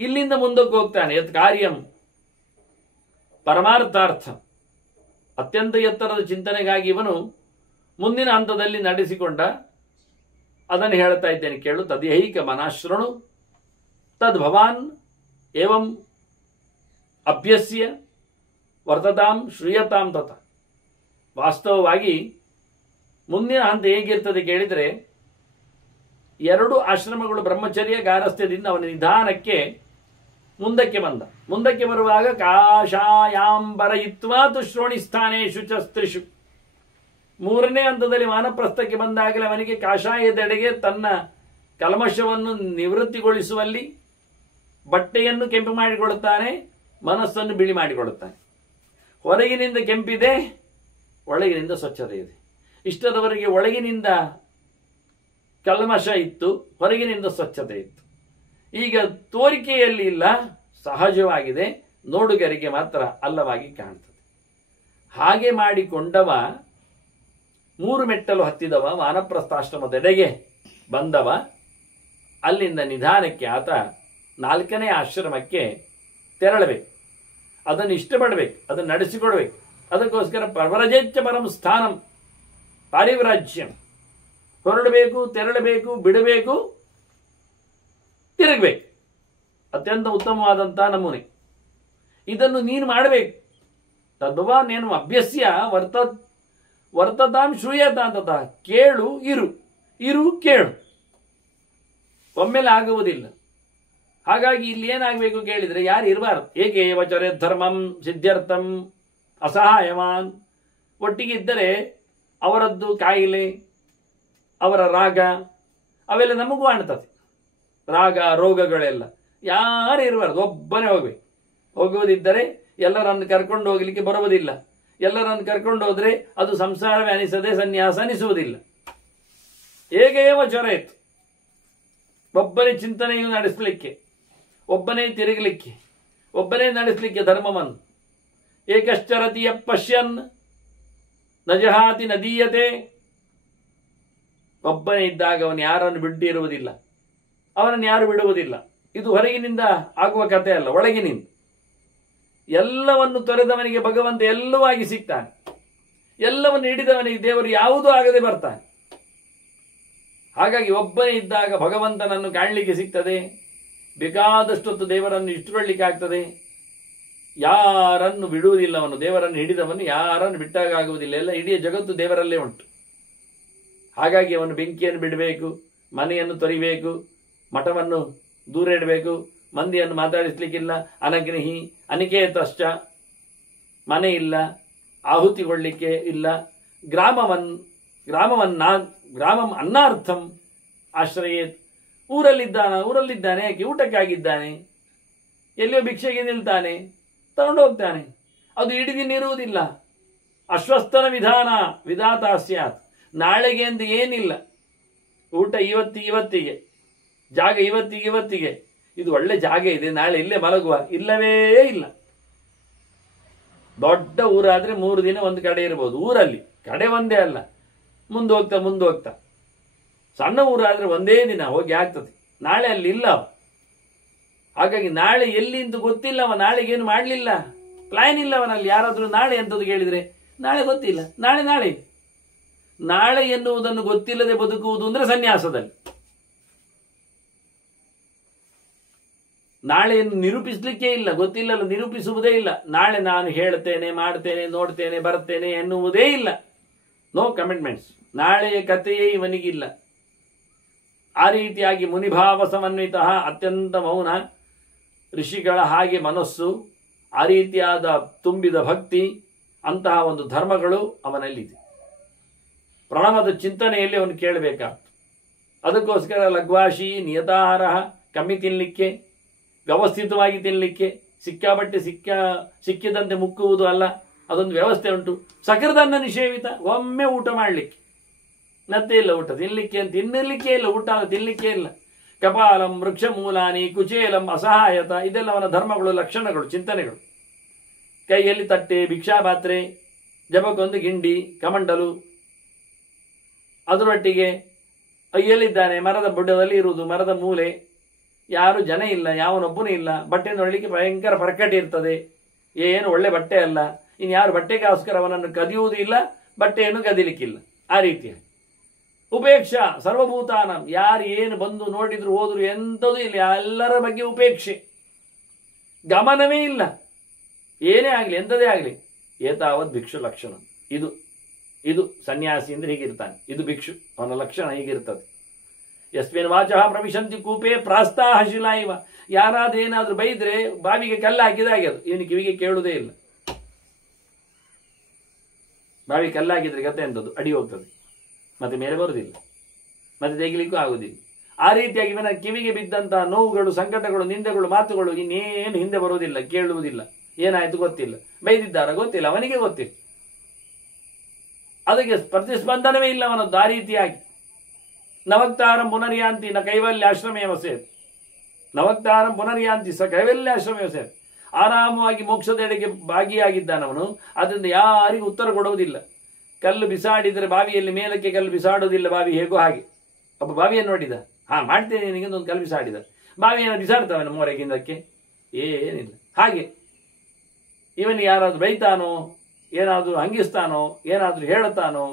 ಇಲ್ಲಿಂದ ಮುಂದಕ್ಕೆ ಹೋಗ್ತಾನೆ. ಯತ್ ಕಾರ್ಯಂ ಪರಮಾರ್ಥಾರ್ಥ, ಅತ್ಯಂತ ಎತ್ತರದ ಚಿಂತನೆಗಾಗಿ ಇವನು ಮುಂದಿನ ಹಂತದಲ್ಲಿ ನಡೆಸಿಕೊಂಡ. ಅದನ್ನು ಹೇಳ್ತಾ ಇದ್ದೇನೆ ಕೇಳು. ತದ್ಯೈಕ ಮನಾಶ್ರಣು ತದ್ ಭವಾನ್ ಏವಂ ಅಭ್ಯಸ್ಯ ವರ್ತತಾಂ ಶ್ರೂಯತಾಂ ತತ. ವಾಸ್ತವವಾಗಿ ಮುಂದಿನ ಹಂತ ಹೇಗಿರ್ತದೆ ಕೇಳಿದರೆ, ಎರಡು ಆಶ್ರಮಗಳು ಬ್ರಹ್ಮಚರ್ಯ ಗಾರಸ್ಥ್ಯದಿಂದ ಅವನ ನಿಧಾನಕ್ಕೆ ಮುಂದಕ್ಕೆ ಬಂದ. ಮುಂದಕ್ಕೆ ಬರುವಾಗ ಕಾಷಾಯಾಂಬರಯಿತ್ವಾ ತು ಶ್ರೋಣಿ ಸ್ಥಾನೇಶು ಚ ಸ್ತ್ರೀಷು, ಮೂರನೇ ಹಂತದಲ್ಲಿ ವಾನಪ್ರಸ್ಥಕ್ಕೆ ಬಂದಾಗಲೇ ಅವನಿಗೆ ಕಾಷಾಯದೆಡೆಗೆ ತನ್ನ ಕಲ್ಮಶವನ್ನು ನಿವೃತ್ತಿಗೊಳಿಸುವಲ್ಲಿ ಬಟ್ಟೆಯನ್ನು ಕೆಂಪು ಮಾಡಿಕೊಳ್ಳುತ್ತಾನೆ, ಮನಸ್ಸನ್ನು ಬಿಳಿ ಮಾಡಿಕೊಳ್ಳುತ್ತಾನೆ. ಹೊರಗಿನಿಂದ ಕೆಂಪಿದೆ, ಒಳಗಿನಿಂದ ಸ್ವಚ್ಛತೆ ಇದೆ. ಇಷ್ಟದವರೆಗೆ ಒಳಗಿನಿಂದ ಕಲ್ಮಶ ಇತ್ತು, ಹೊರಗಿನಿಂದ ಸ್ವಚ್ಛತೆ ಇತ್ತು. ಈಗ ತೋರಿಕೆಯಲ್ಲಿ ಇಲ್ಲ, ಸಹಜವಾಗಿದೆ, ನೋಡುಗರಿಗೆ ಮಾತ್ರ ಅಲ್ಲವಾಗಿ ಕಾಣ್ತದೆ. ಹಾಗೆ ಮಾಡಿಕೊಂಡವ 3 ಮೆಟ್ಟಲು ಹತ್ತಿದವ ವಾನಪ್ರಸ್ಥಾಶ್ರಮದೆಡೆಗೆ ಬಂದವ. ಅಲ್ಲಿಂದ ನಿಧಾನಕ್ಕೆ ಆತ 4ನೇ ಆಶ್ರಮಕ್ಕೆ ತೆರಳಬೇಕು. ಅದನ್ನು ಇಷ್ಟಪಡಬೇಕು, ಅದನ್ನು ನಡೆಸಿಕೊಡ್ಬೇಕು. ಅದಕ್ಕೋಸ್ಕರ ಪ್ರವರಜೇಚ್ಛ ಪರಂ ಸ್ಥಾನಂ ಪಾರಿವ್ರಾಜ್ಯಂ. ಹೊರಡಬೇಕು, ತೆರಳಬೇಕು, ಬಿಡಬೇಕು, ತಿರುಗಬೇಕು. ಅತ್ಯಂತ ಉತ್ತಮವಾದಂತಹ ನಮೂನೆ. ಇದನ್ನು ನೀನು ಮಾಡಬೇಕು. ತದ್ಭವಾನೇನು ಅಭ್ಯಸ್ಯ ವರ್ತತಾಂ ಶ್ರೂಯತ ಅಂತ. ಕೇಳು, ಇರು, ಕೇಳು. ಒಮ್ಮೆಲೆ ಆಗುವುದಿಲ್ಲ. ಹಾಗಾಗಿ ಇಲ್ಲಿ ಏನಾಗಬೇಕು ಕೇಳಿದರೆ ಯಾರು ಇರಬಾರದು. ಏಕೆ ವಚರೆ ಧರ್ಮಂ ಸಿದ್ಧಾರ್ಥಂ ಅಸಹಾಯವಾನ್. ಒಟ್ಟಿಗಿದ್ದರೆ ಅವರದ್ದು ಕಾಯಿಲೆ, ಅವರ ರಾಗ ಅವೆಲ್ಲ ನಮಗೂ ಕಾಣ್ತದೆ. ರಾಗ ರೋಗಗಳೆಲ್ಲ ಯಾರು ಇರಬಾರ್ದು, ಒಬ್ಬನೇ ಹೋಗ್ಬೇಕು. ಹೋಗುವುದಿದ್ದರೆ ಎಲ್ಲರನ್ನು ಕರ್ಕೊಂಡು ಹೋಗಲಿಕ್ಕೆ ಬರುವುದಿಲ್ಲ. ಎಲ್ಲರನ್ನು ಕರ್ಕೊಂಡು ಹೋದ್ರೆ ಅದು ಸಂಸಾರವೇ ಅನಿಸದೆ ಸನ್ಯಾಸ ಅನಿಸುವುದಿಲ್ಲ. ಹೇಗೆಯವ ಚೊರೆಯಿತು. ಒಬ್ಬನೇ ಚಿಂತನೆಯನ್ನು ನಡೆಸಲಿಕ್ಕೆ, ಒಬ್ಬನೇ ತಿರುಗಲಿಕ್ಕೆ, ಒಬ್ಬನೇ ನಡೆಸಲಿಕ್ಕೆ ಧರ್ಮವನ್ನು. ಏಕಶ್ಚರತಿಯ ಪಶ್ಯನ್ ನಜಹಾತಿ ನದೀಯತೆ. ಒಬ್ಬನೇ ಇದ್ದಾಗ ಅವನು ಯಾರನ್ನು ಬಿಟ್ಟಿರುವುದಿಲ್ಲ, ಅವನನ್ನು ಯಾರು ಬಿಡುವುದಿಲ್ಲ. ಇದು ಹೊರಗಿನಿಂದ ಆಗುವ ಕಥೆ ಅಲ್ಲ, ಒಳಗಿನಿಂದ. ಎಲ್ಲವನ್ನು ತೊರೆದವನಿಗೆ ಭಗವಂತ ಎಲ್ಲವೂ ಆಗಿ ಸಿಗ್ತಾನೆ. ಎಲ್ಲವನ್ನು ಹಿಡಿದವನಿಗೆ ದೇವರು ಯಾವುದೂ ಆಗದೆ ಬರ್ತಾನೆ. ಹಾಗಾಗಿ ಒಬ್ಬನೇ ಇದ್ದಾಗ ಭಗವಂತನನ್ನು ಕಾಣಲಿಕ್ಕೆ ಸಿಗ್ತದೆ. ಬೇಕಾದಷ್ಟೊತ್ತು ದೇವರನ್ನು ಇಟ್ಟುಕೊಳ್ಳಿಕ್ಕೆ ಆಗ್ತದೆ. ಯಾರನ್ನು ಬಿಡುವುದಿಲ್ಲ ಅವನು. ದೇವರನ್ನು ಹಿಡಿದವನು ಯಾರನ್ನು ಬಿಟ್ಟಾಗ ಆಗುವುದಿಲ್ಲ. ಎಲ್ಲ ಇಡೀ ಜಗತ್ತು ದೇವರಲ್ಲೇ ಉಂಟು. ಹಾಗಾಗಿ ಅವನು ಬೆಂಕಿಯನ್ನು ಬಿಡಬೇಕು, ಮನೆಯನ್ನು ತೊರಿಬೇಕು, ಮಠವನ್ನು ದೂರ ಇಡಬೇಕು, ಮಂದಿಯನ್ನು ಮಾತಾಡಿಸ್ಲಿಕ್ಕಿಲ್ಲ. ಅನಗ್ನಿಹಿ ಅನಿಕೇತಶ್ಚ. ಮನೆ ಇಲ್ಲ, ಆಹುತಿಗೊಳ್ಳಿಕ್ಕೆ ಇಲ್ಲ. ಗ್ರಾಮಂ ಅನ್ನಾರ್ಥಂ ಆಶ್ರಯೇತ್. ಊರಲ್ಲಿದ್ದಾನೆ, ಯಾಕೆ ಊಟಕ್ಕಾಗಿದ್ದಾನೆ, ಎಲ್ಲಿಯೋ ಭಿಕ್ಷೆಗೆ ನಿಲ್ತಾನೆ, ತಗೊಂಡು ಹೋಗ್ತಾನೆ. ಅದು ಇಡೀ ದಿನ ಇರುವುದಿಲ್ಲ. ಅಶ್ವಸ್ತನ ವಿಧಾತ ಸ್ಯಾತ್. ನಾಳೆಗೆ ಎಂದು ಏನಿಲ್ಲ. ಊಟ ಇವತ್ತಿಗೆ, ಜಾಗ ಇವತ್ತಿಗೆ. ಇದು ಒಳ್ಳೆ ಜಾಗ ಇದೆ, ನಾಳೆ ಇಲ್ಲೇ ಮಲಗುವ, ಇಲ್ಲವೇ ಇಲ್ಲ. ದೊಡ್ಡ ಊರಾದ್ರೆ 3 ದಿನ ಒಂದು ಕಡೆ ಇರಬಹುದು. ಊರಲ್ಲಿ ಕಡೆ ಒಂದೇ ಅಲ್ಲ, ಮುಂದೋಗ್ತಾ. ಸಣ್ಣ ಊರಾದ್ರೆ ಒಂದೇ ದಿನ ಹೋಗಿ ಆಗ್ತದೆ. ನಾಳೆ ಅಲ್ಲಿ ಇಲ್ಲ. ಹಾಗಾಗಿ ನಾಳೆ ಎಲ್ಲಿ ಅಂತ ಗೊತ್ತಿಲ್ಲ. ಅವ ನಾಳೆಗೇನು ಮಾಡಲಿಲ್ಲ, ಪ್ಲಾನ್ ಇಲ್ಲ ಅವನಲ್ಲಿ. ಯಾರಾದ್ರೂ ನಾಳೆ ಎಂತದ್ದು ಕೇಳಿದ್ರೆ ನಾಳೆ ಗೊತ್ತಿಲ್ಲ, ನಾಳೆ ಎನ್ನುವುದನ್ನು ಗೊತ್ತಿಲ್ಲದೆ ಬದುಕುವುದು ಅಂದ್ರೆ ಸನ್ಯಾಸದಲ್ಲಿ. ನಾಳೆಯನ್ನು ನಿರೂಪಿಸಲಿಕ್ಕೆ ಇಲ್ಲ, ಗೊತ್ತಿಲ್ಲಲ್ಲ, ನಿರೂಪಿಸುವುದೇ ಇಲ್ಲ. ನಾಳೆ ನಾನು ಹೇಳ್ತೇನೆ, ಮಾಡ್ತೇನೆ, ನೋಡ್ತೇನೆ, ಬರ್ತೇನೆ ಎನ್ನುವುದೇ ಇಲ್ಲ. No commitments. ನಾಳೆಯ ಕಥೆಯೇ ಇವನಿಗಿಲ್ಲ. ಆ ರೀತಿಯಾಗಿ ಮುನಿಭಾವ ಸಮನ್ವಿತ, ಅತ್ಯಂತ ಮೌನ, ಋಷಿಗಳ ಹಾಗೆ ಮನಸ್ಸು, ಆ ರೀತಿಯಾದ ತುಂಬಿದ ಭಕ್ತಿ, ಅಂತಹ ಒಂದು ಧರ್ಮಗಳು ಅವನಲ್ಲಿದೆ. ಪ್ರಣವದ ಚಿಂತನೆಯಲ್ಲಿ ಅವನು ಕೇಳಬೇಕಾಗ್ತದೆ. ಅದಕ್ಕೋಸ್ಕರ ಲಘ್ವಾಶಿ, ನಿಯತಾಹಾರ, ಕಮ್ಮಿ ತಿನ್ನಲಿಕ್ಕೆ, ವ್ಯವಸ್ಥಿತವಾಗಿ ತಿನ್ನಲಿಕ್ಕೆ, ಸಿಕ್ಕಿದಂತೆ ಮುಕ್ಕುವುದು ಅಲ್ಲ, ಅದೊಂದು ವ್ಯವಸ್ಥೆ ಉಂಟು. ಸಕೃದನ್ನ ನಿಷೇವಿತ, ಒಮ್ಮೆ ಊಟ ಮಾಡಲಿಕ್ಕೆ, ಮತ್ತೆ ಇಲ್ಲ ಊಟ ತಿನ್ನಲಿಕ್ಕೆ, ತಿನ್ನಲಿಕ್ಕೆ ಇಲ್ಲ, ಊಟ ತಿನ್ನಲಿಕ್ಕೆ ಇಲ್ಲ. ಕಪಾಲಂ ವೃಕ್ಷ ಮೂಲಾನಿ ಕುಚೇಲಂ ಅಸಹಾಯತ. ಇದೆಲ್ಲ ಅವನ ಧರ್ಮಗಳು, ಲಕ್ಷಣಗಳು, ಚಿಂತನೆಗಳು. ಕೈಯಲ್ಲಿ ತಟ್ಟೆ, ಭಿಕ್ಷಾಪಾತ್ರೆ, ಜಪಕ್ಕೊಂದು ಗಿಂಡಿ, ಕಮಂಡಲು, ಅದರೊಟ್ಟಿಗೆ ಎಲ್ಲಿದ್ದಾನೆ, ಮರದ ಬುಡದಲ್ಲಿ ಇರುವುದು, ಮರದ ಮೂಲೆ, ಯಾರು ಜನ ಇಲ್ಲ, ಯಾವನೊಬ್ಬನೂ ಇಲ್ಲ. ಬಟ್ಟೆ ನೋಡಲಿಕ್ಕೆ ಭಯಂಕರ ಪರ್ಕಟಿ ಇರ್ತದೆ, ಏನು ಒಳ್ಳೆ ಬಟ್ಟೆ ಅಲ್ಲ. ಇನ್ಯಾರು ಬಟ್ಟೆಗೋಸ್ಕರ ಅವನನ್ನು ಕದಿಯುವುದೂ ಇಲ್ಲ, ಬಟ್ಟೆಯನ್ನು ಕದಿಲಿಕ್ಕಿಲ್ಲ. ಆ ರೀತಿಯ ಉಪೇಕ್ಷಾ ಸರ್ವಭೂತಾನ. ಯಾರು ಏನು ಬಂದು ನೋಡಿದ್ರು ಹೋದ್ರು ಎಂಥದೂ ಇಲ್ಲ, ಎಲ್ಲರ ಬಗ್ಗೆ ಉಪೇಕ್ಷೆ, ಗಮನವೇ ಇಲ್ಲ. ಏನೇ ಆಗಲಿ, ಎಂಥದೇ ಆಗಲಿ. ಏತಾವತ್ ಭಿಕ್ಷು ಲಕ್ಷಣ. ಇದು ಸನ್ಯಾಸಿ ಅಂದ್ರೆ ಹೀಗಿರ್ತಾನೆ. ಇದು ಭಿಕ್ಷು, ಅವನ ಲಕ್ಷಣ ಹೀಗಿರ್ತದೆ. ಯಸ್ಮಿನ್ ವಾಚಃ ಪ್ರವಿಶಂತಿ ಕೂಪೆ ಪ್ರಾಸ್ತಾಹ ಶಿಲಾ ಇವ. ಯಾರಾದ್ರೂ ಏನಾದ್ರೂ ಬೈದ್ರೆ ಬಾವಿಗೆ ಕಲ್ಲು ಹಾಕಿದಾಗೆ ಅದು. ಇವನು ಕಿವಿಗೆ ಕೇಳುವುದೇ ಇಲ್ಲ. ಬಾವಿ ಕಲ್ಲಾಗಿದ್ರೆ ಗತೆ ಎಂಥದ್ದು ಅಡಿ ಹೋಗ್ತದೆ, ಮತ್ತೆ ಮೇಲೆ ಬರುವುದಿಲ್ಲ, ಮತ್ತೆ ತೆಗಿಲಿಕ್ಕೂ ಆಗುವುದಿಲ್ಲ. ಆ ರೀತಿಯಾಗಿ ಇವನ ಕಿವಿಗೆ ಬಿದ್ದಂತಹ ನೋವುಗಳು, ಸಂಕಟಗಳು, ನಿಂದೆಗಳು, ಮಾತುಗಳು ಇನ್ನೇನು ಹಿಂದೆ ಬರುವುದಿಲ್ಲ, ಕೇಳುವುದಿಲ್ಲ. ಏನಾಯ್ತು ಗೊತ್ತಿಲ್ಲ, ಬೈದಿದ್ದಾರ ಗೊತ್ತಿಲ್ಲ, ಅವನಿಗೆ ಗೊತ್ತಿಲ್ಲ. ಅದಕ್ಕೆ ಪ್ರತಿಸ್ಪಂದನವೇ ಇಲ್ಲ ಅವನದ್ದು. ಆ ರೀತಿಯಾಗಿ ನವಕ್ತಾರಂ ಪುನರ್ಯಾಂತಿ ನ ಕೈವಲ್ಯಾಶ್ರಮೇ ವಸೇತ್, ನವಕ್ತಾರಂ ಪುನರ್ಯಾಂತಿ ಸ ಕೈವಲ್ಯಾಶ್ರಮೇ ವಸೇತ್. ಆರಾಮವಾಗಿ ಮೋಕ್ಷದೆಡೆಗೆ ಭಾಗಿಯಾಗಿದ್ದಾನವನು. ಅದರಿಂದ ಯಾರಿಗೂ ಉತ್ತರ ಕೊಡುವುದಿಲ್ಲ. ಕಲ್ಲು ಬಿಸಾಡಿದರೆ ಬಾವಿಯಲ್ಲಿ ಮೇಲಕ್ಕೆ ಕಲ್ಲು ಬಿಸಾಡುವುದಿಲ್ಲ, ಬಾವಿ ಹೇಗೋ ಹಾಗೆ. ಒಬ್ಬ ಬಾವಿಯನ್ನು ನೋಡಿದ, ಮಾಡ್ತೇನೆ ನಿನಗೆ ಒಂದು ಕಲ್ಲು ಬಿಸಾಡಿದ, ಬಾವಿಯನ್ನು ಬಿಸಾಡ್ತವನ ಮೋರೆಗಿಂದಕ್ಕೆ ಏನಿಲ್ಲ. ಹಾಗೆ ಇವನು ಯಾರಾದ್ರೂ ಬೈತಾನೋ, ಏನಾದ್ರೂ ಹಂಗಿಸ್ತಾನೋ, ಏನಾದ್ರೂ ಹೇಳುತ್ತಾನೋ,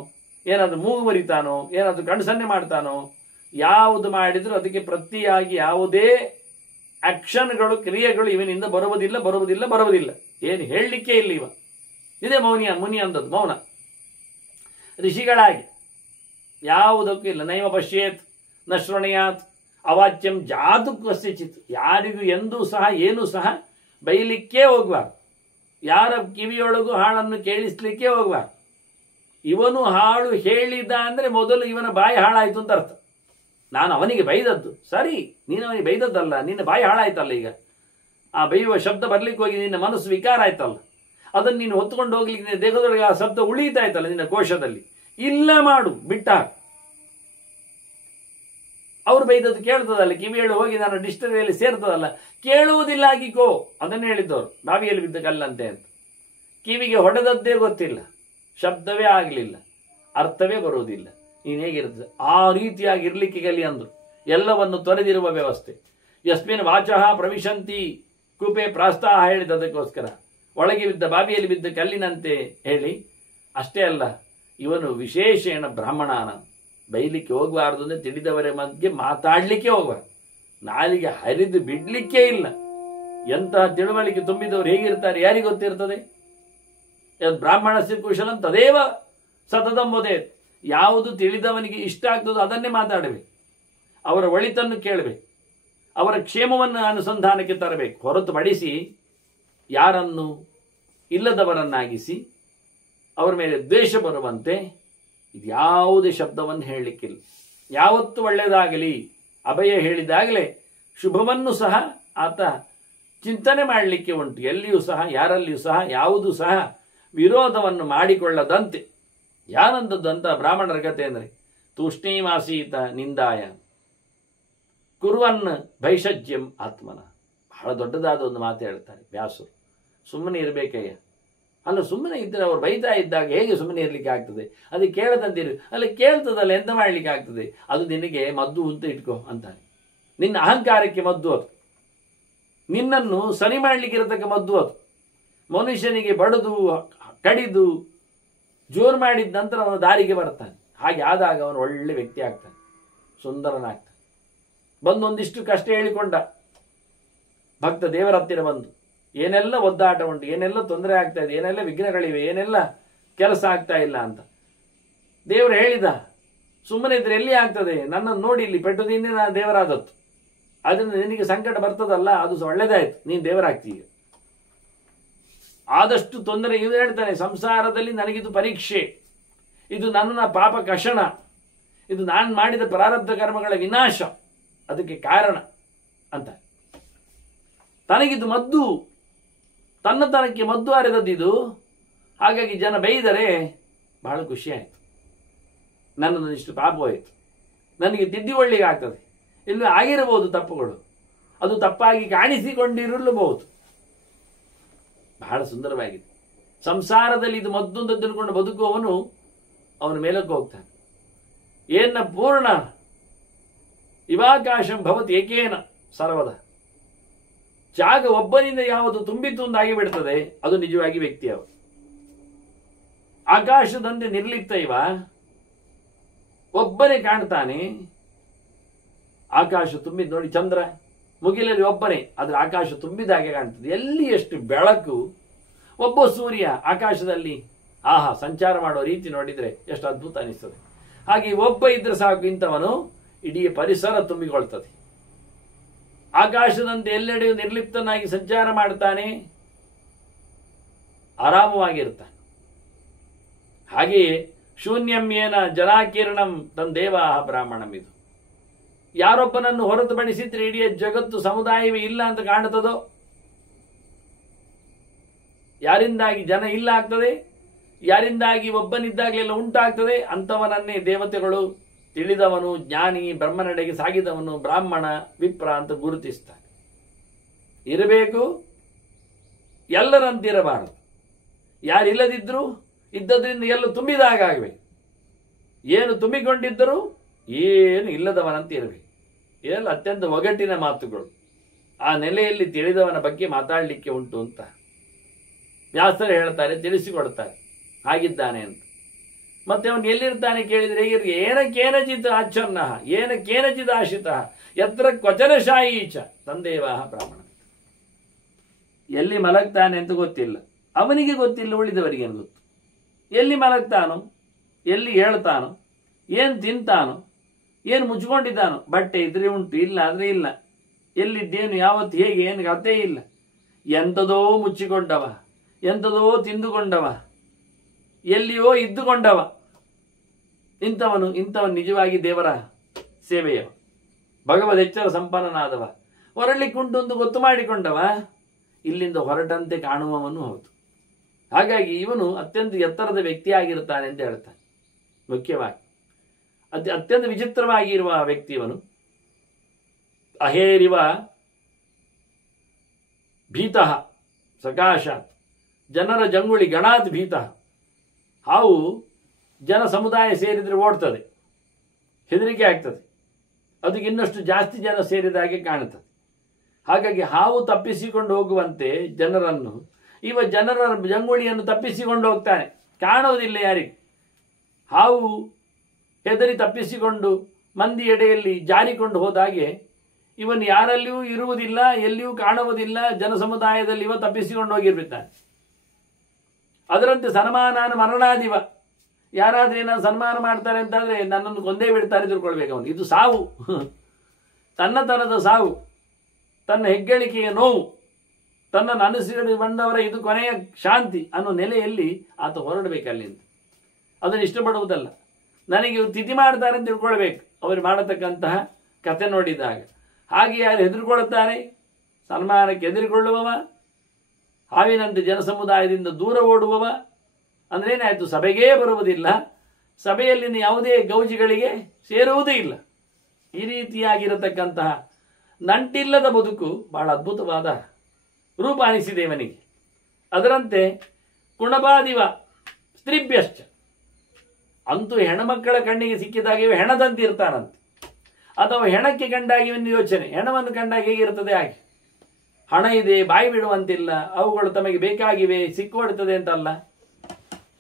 ಏನಾದ್ರೂ ಮೂಗು ಮರಿತಾನೋ, ಏನಾದ್ರೂ ಕಣ್ಸನ್ನೆ ಮಾಡ್ತಾನೋ, ಯಾವುದು ಮಾಡಿದ್ರೂ ಅದಕ್ಕೆ ಪ್ರತಿಯಾಗಿ ಯಾವುದೇ ಆಕ್ಷನ್ಗಳು, ಕ್ರಿಯೆಗಳು ಇವನಿಂದ ಬರುವುದಿಲ್ಲ, ಬರುವುದಿಲ್ಲ, ಬರುವುದಿಲ್ಲ. ಏನು ಹೇಳಲಿಕ್ಕೆ ಇಲ್ಲ ಇವ. ಇದೇ ಮುನಿ ಅಂದದ್ದು, ಮೌನ. ಋಷಿಗಳಾಗಿ ಯಾವುದಕ್ಕೂ ಇಲ್ಲ. ನೈವ ಪಶ್ಯೇತ್ ನ ಶೃಣಯಾತ್ ಅವಾಚ್ಯಂ ಜಾತು ಕಸ್ಯಚಿತ್. ಯಾರಿಗೂ ಎಂದೂ ಸಹ ಏನೂ ಸಹ ಬೈಲಿಕ್ಕೆ ಹೋಗ್ಬಾರ್ದು, ಯಾರ ಕಿವಿಯೊಳಗೂ ಹಾಳನ್ನು ಕೇಳಿಸ್ಲಿಕ್ಕೆ ಹೋಗ್ಬಾರ್ದು. ಇವನು ಹಾಳು ಹೇಳಿದ ಅಂದ್ರೆ ಮೊದಲು ಇವನ ಬಾಯಿ ಹಾಳಾಯ್ತು ಅಂತ ಅರ್ಥ. ನಾನು ಅವನಿಗೆ ಬೈದದ್ದು ಸರಿ, ನೀನು ಅವನಿಗೆ ಬೈದದ್ದಲ್ಲ, ನಿನ್ನ ಬಾಯಿ ಹಾಳಾಯ್ತಲ್ಲ. ಈಗ ಆ ಬೈಯುವ ಶಬ್ದ ಬರ್ಲಿಕ್ಕೆ ಹೋಗಿ ನಿನ್ನ ಮನಸ್ಸು ವಿಕಾರ ಆಯ್ತಲ್ಲ, ಅದನ್ನು ನೀನು ಹೊತ್ಕೊಂಡು ಹೋಗ್ಲಿಕ್ಕೆ ನಿನ್ನ ದೇಹದೊಳಗೆ ಆ ಶಬ್ದ ಉಳಿತಾಯ್ತಲ್ಲ ನಿನ್ನ ಕೋಶದಲ್ಲಿ. ಇಲ್ಲ ಮಾಡು, ಬಿಟ್ಟ. ಅವ್ರು ಬೈದದ್ದು ಕೇಳ್ತದಲ್ಲ, ಕಿವಿಯೇಳು ಹೋಗಿ ನಾನು ಡಿಕ್ಷನರಿಯಲ್ಲಿ ಸೇರ್ತದಲ್ಲ, ಕೇಳುವುದಿಲ್ಲ ಆಗಿಕೋ. ಅದನ್ನೇ ಹೇಳಿದ್ದವರು, ಬಾವಿಯಲ್ಲಿ ಬಿದ್ದ ಕಲ್ಲಂತೆ ಅಂತ. ಕಿವಿಗೆ ಹೊಡೆದದ್ದೇ ಗೊತ್ತಿಲ್ಲ, ಶಬ್ದವೇ ಆಗಲಿಲ್ಲ, ಅರ್ಥವೇ ಬರುವುದಿಲ್ಲ. ನೀನು ಹೇಗಿರ್ತದೆ ಆ ರೀತಿಯಾಗಿ ಇರ್ಲಿಕ್ಕೆ ಕಲಿ ಅಂದ್ರು. ಎಲ್ಲವನ್ನು ತೊರೆದಿರುವ ವ್ಯವಸ್ಥೆ. ಯಸ್ಮಿನ್ ವಾಚಃ ಪ್ರವಿಶಂತಿ ಕೂಪೆ ಪ್ರಾಸ್ತಾಹ ಹೇಳಿದ್ದದಕ್ಕೋಸ್ಕರ ಒಳಗೆ ಬಿದ್ದ ಬಾವಿಯಲ್ಲಿ ಬಿದ್ದ ಕಲ್ಲಿನಂತೆ ಹೇಳಿ. ಅಷ್ಟೇ ಅಲ್ಲ, ಇವನು ವಿಶೇಷೇಣ ಬ್ರಾಹ್ಮಣನ. ಬೈಲಿಕ್ಕೆ ಹೋಗಬಾರ್ದು ಅಂದ್ರೆ ತಿಳಿದವರ ಮಧ್ಯೆ ಮಾತಾಡ್ಲಿಕ್ಕೆ ಹೋಗಬಾರ್ದು, ನಾಲಿಗೆ ಹರಿದು ಬಿಡ್ಲಿಕ್ಕೆ ಇಲ್ಲ. ಎಂತಹ ತಿಳುವಳಿಕೆ ತುಂಬಿದವರು ಹೇಗಿರ್ತಾರೆ ಯಾರಿಗೆ ಗೊತ್ತಿರ್ತದೆ. ಬ್ರಾಹ್ಮಣಸ್ಯ ಕುಶಲಂ ತದೇವ ಸತತಂಬೋದೇ. ಯಾವುದು ತಿಳಿದವನಿಗೆ ಇಷ್ಟ ಆಗ್ತದೋ ಅದನ್ನೇ ಮಾತಾಡಬೇಕು, ಅವರ ಒಳಿತನ್ನು ಕೇಳಬೇಕು, ಅವರ ಕ್ಷೇಮವನ್ನು ಅನುಸಂಧಾನಕ್ಕೆ ತರಬೇಕು. ಹೊರತುಪಡಿಸಿ ಯಾರನ್ನು ಇಲ್ಲದವರನ್ನಾಗಿಸಿ ಅವರ ಮೇಲೆ ದ್ವೇಷ ಬರುವಂತೆ ಇದ್ಯಾವುದೇ ಶಬ್ದವನ್ನು ಹೇಳಲಿಕ್ಕಿಲ್ಲ. ಯಾವತ್ತು ಒಳ್ಳೆಯದಾಗಲಿ ಅಭಯ ಹೇಳಿದಾಗಲೇ ಶುಭವನ್ನು ಸಹ ಆತ ಚಿಂತನೆ ಮಾಡಲಿಕ್ಕೆ ಉಂಟು. ಎಲ್ಲಿಯೂ ಸಹ ಯಾರಲ್ಲಿಯೂ ಸಹ ಯಾವುದೂ ಸಹ ವಿರೋಧವನ್ನು ಮಾಡಿಕೊಳ್ಳದಂತೆ. ಯಾರಂದದ್ದು ಅಂತ ಬ್ರಾಹ್ಮಣರ ಕಥೆ ಅಂದರೆ, ತೂಷ್ಣೀಮಾಸೀತ ನಿಂದಾಯ ಕುರುವನ್ ಭೈಷಜ್ಯಂ ಆತ್ಮನ. ಬಹಳ ದೊಡ್ಡದಾದ ಒಂದು ಮಾತು ಹೇಳ್ತಾರೆ ವ್ಯಾಸರು. ಸುಮ್ಮನೆ ಇರಬೇಕಯ್ಯ. ಅಲ್ಲ, ಸುಮ್ಮನೆ ಇದ್ದರೆ ಅವ್ರು ಬೈತಾ ಇದ್ದಾಗ ಹೇಗೆ ಸುಮ್ಮನೆ ಇರಲಿಕ್ಕೆ ಆಗ್ತದೆ? ಅದು ಕೇಳದಂತಿರು. ಅಲ್ಲ, ಕೇಳ್ತದಲ್ಲ, ಎಂತ ಮಾಡಲಿಕ್ಕೆ ಆಗ್ತದೆ? ಅದು ನಿನಗೆ ಮದ್ದು ಅಂತ ಇಟ್ಕೋ ಅಂತಾನೆ. ನಿನ್ನ ಅಹಂಕಾರಕ್ಕೆ ಮದ್ದು ಅದು, ನಿನ್ನನ್ನು ಸರಿ ಮಾಡಲಿಕ್ಕೆ ಇರತಕ್ಕ ಮದ್ದು ಅದು. ಮನುಷ್ಯನಿಗೆ ಬಡಿದು ಕಡಿದು ಜೋರು ಮಾಡಿದ ನಂತರ ಅವನ ದಾರಿಗೆ ಬರ್ತಾನೆ. ಹಾಗೆ ಆದಾಗ ಅವನು ಒಳ್ಳೆ ವ್ಯಕ್ತಿ ಆಗ್ತಾನೆ, ಸುಂದರನಾಗ್ತಾನೆ. ಬಂದೊಂದಿಷ್ಟು ಕಷ್ಟ ಹೇಳಿಕೊಂಡ ಭಕ್ತ ದೇವರ ಹತ್ತಿರ ಬಂದು, ಏನೆಲ್ಲ ಒದ್ದಾಟ ಉಂಟು, ಏನೆಲ್ಲ ತೊಂದರೆ ಆಗ್ತಾ ಇದೆ, ಏನೆಲ್ಲ ವಿಘ್ನಗಳಿವೆ, ಏನೆಲ್ಲ ಕೆಲಸ ಆಗ್ತಾ ಇಲ್ಲ ಅಂತ ದೇವರು ಹೇಳಿದ. ಸುಮ್ಮನೆ ಇದ್ರೆ ಎಲ್ಲಿ ಆಗ್ತದೆ? ನನ್ನನ್ನು ನೋಡಿ, ಇಲ್ಲಿ ಪೆಟ್ಟುದಿಂದೆ ನಾನು ದೇವರಾದದ್ದು. ಅದರಿಂದ ನಿನಗೆ ಸಂಕಟ ಬರ್ತದಲ್ಲ, ಅದು ಒಳ್ಳೇದಾಯ್ತು, ನೀನು ದೇವರಾಗ್ತೀಯ. ಆದಷ್ಟು ತೊಂದರೆ ಇದು ಹೇಳ್ತಾನೆ, ಸಂಸಾರದಲ್ಲಿ ನನಗಿದು ಪರೀಕ್ಷೆ, ಇದು ನನ್ನ ಪಾಪ ಕಷಣ, ಇದು ನಾನು ಮಾಡಿದ ಪ್ರಾರಬ್ಧ ಕರ್ಮಗಳ ವಿನಾಶ, ಅದಕ್ಕೆ ಕಾರಣ ಅಂತ. ತನಗಿದು ಮದ್ದು, ತನ್ನತನಕ್ಕೆ ಮದ್ದು ಅರೆದದ್ದಿದು. ಹಾಗಾಗಿ ಜನ ಬೈದರೆ ಬಹಳ ಖುಷಿ ಆಯಿತು, ನನ್ನದು ಇಷ್ಟು ಪಾಪ ಹೋಯಿತು, ನನಗೆ ತಿದ್ದಿಕೊಳ್ಳಿಗೆ ಆಗ್ತದೆ. ಇಲ್ಲೂ ಆಗಿರಬಹುದು ತಪ್ಪುಗಳು, ಅದು ತಪ್ಪಾಗಿ ಕಾಣಿಸಿಕೊಂಡಿರಲಬಹುದು. ಬಹಳ ಸುಂದರವಾಗಿದೆ. ಸಂಸಾರದಲ್ಲಿ ಇದು ಮದ್ದು ಅಂತ ತಿಳ್ಕೊಂಡು ಬದುಕುವವನು ಅವನ ಮೇಲಕ್ಕೆ ಹೋಗ್ತಾನೆ. ಏನ ಪೂರ್ಣ ಇವಾಕಾಶಂ ಭವತ್ ಏಕೇನ ಸರ್ವದ. ಜಾಗ ಒಬ್ಬನಿಂದ ಯಾವುದು ತುಂಬಿತು ಒಂದಾಗಿ ಬಿಡ್ತದೆ, ಅದು ನಿಜವಾಗಿ ವ್ಯಕ್ತಿ ಅವರು. ಆಕಾಶದಂತೆ ನಿರ್ಲಿಪ್ತ ಇವ ಒಬ್ಬನೇ ಕಾಣ್ತಾನೆ. ಆಕಾಶ ತುಂಬಿದ್ ನೋಡಿ, ಚಂದ್ರ ಮುಗಿಲಲ್ಲಿ ಒಬ್ಬನೇ, ಆದ್ರೆ ಆಕಾಶ ತುಂಬಿದ ಹಾಗೆ ಕಾಣ್ತದೆ. ಎಲ್ಲಿ ಎಷ್ಟು ಬೆಳಕು! ಒಬ್ಬ ಸೂರ್ಯ ಆಕಾಶದಲ್ಲಿ ಆಹಾ ಸಂಚಾರ ಮಾಡೋ ರೀತಿ ನೋಡಿದ್ರೆ ಎಷ್ಟು ಅದ್ಭುತ ಅನಿಸ್ತದೆ. ಹಾಗೆ ಒಬ್ಬ ಇದ್ರೆ ಸಾಕು, ಇಂಥವನು ಇಡೀ ಪರಿಸರ ತುಂಬಿಕೊಳ್ತದೆ. ಆಕಾಶದಂತೆ ಎಲ್ಲೆಡೆಯೂ ನಿರ್ಲಿಪ್ತನಾಗಿ ಸಂಚಾರ ಮಾಡ್ತಾನೆ, ಆರಾಮವಾಗಿರ್ತಾನೆ. ಹಾಗೆಯೇ ಶೂನ್ಯಮ್ಯೇನ ಜಲಾಕೀರ್ಣಂ ತಂದೇವಾಹ ಬ್ರಾಹ್ಮಣಂ. ಇದು ಯಾರೊಬ್ಬನನ್ನು ಹೊರತುಪಡಿಸಿದ್ರೆ ಇಡೀ ಜಗತ್ತು ಸಮುದಾಯವೇ ಇಲ್ಲ ಅಂತ ಕಾಣುತ್ತದೋ, ಯಾರಿಂದಾಗಿ ಜನ ಇಲ್ಲ ಆಗ್ತದೆ, ಯಾರಿಂದಾಗಿ ಒಬ್ಬನಿದ್ದಾಗಲೆಲ್ಲ ಉಂಟಾಗ್ತದೆ, ಅಂಥವನನ್ನೇ ದೇವತೆಗಳು ತಿಳಿದವನು, ಜ್ಞಾನಿ, ಬ್ರಹ್ಮನೆಡೆಗೆ ಸಾಗಿದವನು, ಬ್ರಾಹ್ಮಣ, ವಿಪ್ರ ಅಂತ ಗುರುತಿಸ್ತಾರೆ. ಇರಬೇಕು, ಎಲ್ಲರಂತಿರಬಾರದು. ಯಾರಿಲ್ಲದಿದ್ರೂ ಇದ್ದದ್ರಿಂದ ಎಲ್ಲ ತುಂಬಿದಾಗ ಆಗಬೇಕು. ಏನು ತುಂಬಿಕೊಂಡಿದ್ದರೂ ಏನು ಇಲ್ಲದವನಂತ ಇರಬೇಕು. ಎಲ್ಲ ಅತ್ಯಂತ ಒಗಟಿನ ಮಾತುಗಳು. ಆ ನೆಲೆಯಲ್ಲಿ ತಿಳಿದವನ ಬಗ್ಗೆ ಮಾತಾಡಲಿಕ್ಕೆ ಉಂಟು ಅಂತ ವ್ಯಾಸರು ಹೇಳ್ತಾರೆ, ತಿಳಿಸಿಕೊಡ್ತಾರೆ ಹಾಗಿದ್ದಾನೆ ಅಂತ. ಮತ್ತೆ ಅವನು ಎಲ್ಲಿರ್ತಾನೆ ಕೇಳಿದರೆ ಏನಕೇನಚಿತ್ ಆಚ್ಛನ್ನ ಏನಕೇನಚಿತ್ ಆಶಿತ ಯತ್ರ ಕ್ವಚನಶಾಯೀಚ ತಂದೇವಾಹ ಬ್ರಾಹ್ಮಣ. ಎಲ್ಲಿ ಮಲಗ್ತಾನೆ ಅಂತ ಗೊತ್ತಿಲ್ಲ, ಅವನಿಗೆ ಗೊತ್ತಿಲ್ಲ, ಉಳಿದವರಿಗೇನು ಗೊತ್ತು. ಎಲ್ಲಿ ಮಲಗ್ತಾನೋ, ಎಲ್ಲಿ ಹೇಳ್ತಾನೋ, ಏನು ತಿಂತಾನೋ, ಏನು ಮುಚ್ಕೊಂಡಿದ್ದಾನೋ, ಬಟ್ಟೆ ಇದ್ರೆ ಉಂಟು, ಇಲ್ಲ ಆದರೆ ಇಲ್ಲ, ಎಲ್ಲಿದ್ದೇನು, ಯಾವತ್ತು, ಹೇಗೆ, ಏನು ಕಥೆ ಇಲ್ಲ. ಎಂಥದೋ ಮುಚ್ಚಿಕೊಂಡವ, ಎಂಥದೋ ತಿಂದುಕೊಂಡವ, ಎಲ್ಲಿಯೋ ಇದ್ದುಕೊಂಡವ, ಇಂಥವನು ನಿಜವಾಗಿ ದೇವರ ಸೇವೆಯವ, ಭಗವದ್ ಎಚ್ಚರ ಸಂಪನ್ನನಾದವ, ಹೊರಳಿಕ್ಕುಂಟು ಒಂದು ಗೊತ್ತು ಮಾಡಿಕೊಂಡವ, ಇಲ್ಲಿಂದ ಹೊರಟಂತೆ ಕಾಣುವವನು ಹೌದು. ಹಾಗಾಗಿ ಇವನು ಅತ್ಯಂತ ಎತ್ತರದ ವ್ಯಕ್ತಿಯಾಗಿರ್ತಾನೆ ಅಂತ ಹೇಳ್ತಾನೆ. ಮುಖ್ಯವಾಗಿ ಅತ್ಯಂತ ವಿಚಿತ್ರವಾಗಿರುವ ವ್ಯಕ್ತಿ ಇವನು. ಅಹೇರಿವ ಭೀತಃ ಸಕಾಶಾತ್ ಜನರ ಜಂಗುಳಿ ಗಣಾತ್ ಭೀತಃ. ಹಾವು ಜನ ಸಮುದಾಯ ಸೇರಿದರೆ ಓಡ್ತದೆ, ಹೆದರಿಕೆ ಆಗ್ತದೆ, ಅದಕ್ಕೆ ಇನ್ನಷ್ಟು ಜಾಸ್ತಿ ಜನ ಸೇರಿದಾಗೆ ಕಾಣುತ್ತದೆ. ಹಾಗಾಗಿ ಹಾವು ತಪ್ಪಿಸಿಕೊಂಡು ಹೋಗುವಂತೆ ಜನರನ್ನು ಇವ ಜನರ ಜಂಗುಳಿಯನ್ನು ತಪ್ಪಿಸಿಕೊಂಡು ಹೋಗ್ತಾನೆ, ಕಾಣೋದಿಲ್ಲ ಯಾರಿಗೆ. ಹಾವು ಹೆದರಿ ತಪ್ಪಿಸಿಕೊಂಡು ಮಂದಿ ಎಡೆಯಲ್ಲಿ ಜಾರಿಕೊಂಡು ಹೋದಾಗೆ ಇವನು ಯಾರಲ್ಲಿಯೂ ಇರುವುದಿಲ್ಲ, ಎಲ್ಲಿಯೂ ಕಾಣುವುದಿಲ್ಲ, ಜನಸಮುದಾಯದಲ್ಲಿ ಇವ ತಪ್ಪಿಸಿಕೊಂಡು ಹೋಗಿರ್ಬಿದ್ದಾನೆ. ಅದರಂತೆ ಸನ್ಮಾನ ಮರಣಾದಿವ. ಯಾರಾದ್ರೂ ಏನಾದ್ರು ಸನ್ಮಾನ ಮಾಡ್ತಾರೆ ಅಂತಾದ್ರೆ ನನ್ನನ್ನು ಕೊಂದೇ ಬಿಡ್ತಾರೆ ತಿಳ್ಕೊಳ್ಬೇಕು ಅವನು. ಇದು ಸಾವು, ತನ್ನತನದ ಸಾವು, ತನ್ನ ಹೆಗ್ಗಳಿಕೆಯ ನೋವು, ತನ್ನನ್ನು ಅನುಸರಿಸಿ ಬಂದವರ ಇದು ಕೊನೆಯ ಶಾಂತಿ ಅನ್ನೋ ನೆಲೆಯಲ್ಲಿ ಆತ ಹೊರಡಬೇಕು ಅಲ್ಲಿಂದ. ಅದನ್ನು ಇಷ್ಟಪಡುವುದಲ್ಲ. ನನಗೆ ತಿಥಿ ಮಾಡ್ತಾರೆ ಅಂತ ತಿಳ್ಕೊಳ್ಬೇಕು ಅವರು ಮಾಡತಕ್ಕಂತಹ ಕತೆ ನೋಡಿದಾಗ. ಹಾಗೆ ಯಾರು ಹೆದರ್ಕೊಳ್ತಾರೆ, ಸನ್ಮಾನಕ್ಕೆ ಹೆದರಿಕೊಳ್ಳುವವ, ಹಾವಿನಂತೆ ಜನಸಮುದಾಯದಿಂದ ದೂರ ಓಡುವವ ಅಂದ್ರೇನಾಯ್ತು, ಸಭೆಗೇ ಬರುವುದಿಲ್ಲ, ಸಭೆಯಲ್ಲಿನ ಯಾವುದೇ ಗೌಜಿಗಳಿಗೆ ಸೇರುವುದೇ ಇಲ್ಲ. ಈ ರೀತಿಯಾಗಿರತಕ್ಕಂತಹ ನಂಟಿಲ್ಲದ ಬದುಕು ಬಹಳ ಅದ್ಭುತವಾದ ರೂಪ ಅನಿಸಿದೆ ಇವನಿಗೆ. ಅದರಂತೆ ಕುಣಬಾದಿವ ಸ್ತ್ರೀಭ್ಯಶ್ಚ. ಅಂತೂ ಹೆಣ್ಮಕ್ಕಳ ಕಣ್ಣಿಗೆ ಸಿಕ್ಕಿದಾಗ ಇವ ಹೆಣದಂತೆ ಇರ್ತಾನಂತೆ, ಅಥವಾ ಹೆಣಕ್ಕೆ ಕಂಡಾಗ ಇವನ ಯೋಚನೆ, ಹೆಣವನ್ನು ಕಂಡಾಗ ಹೇಗಿರ್ತದೆ ಹಾಗೆ. ಹಣ ಇದೆ, ಬಾಯಿ ಬಿಡುವಂತಿಲ್ಲ, ಅವುಗಳು ತಮಗೆ ಬೇಕಾಗಿವೆ, ಸಿಕ್ಕುಕೊಡ್ತದೆ ಅಂತಲ್ಲ,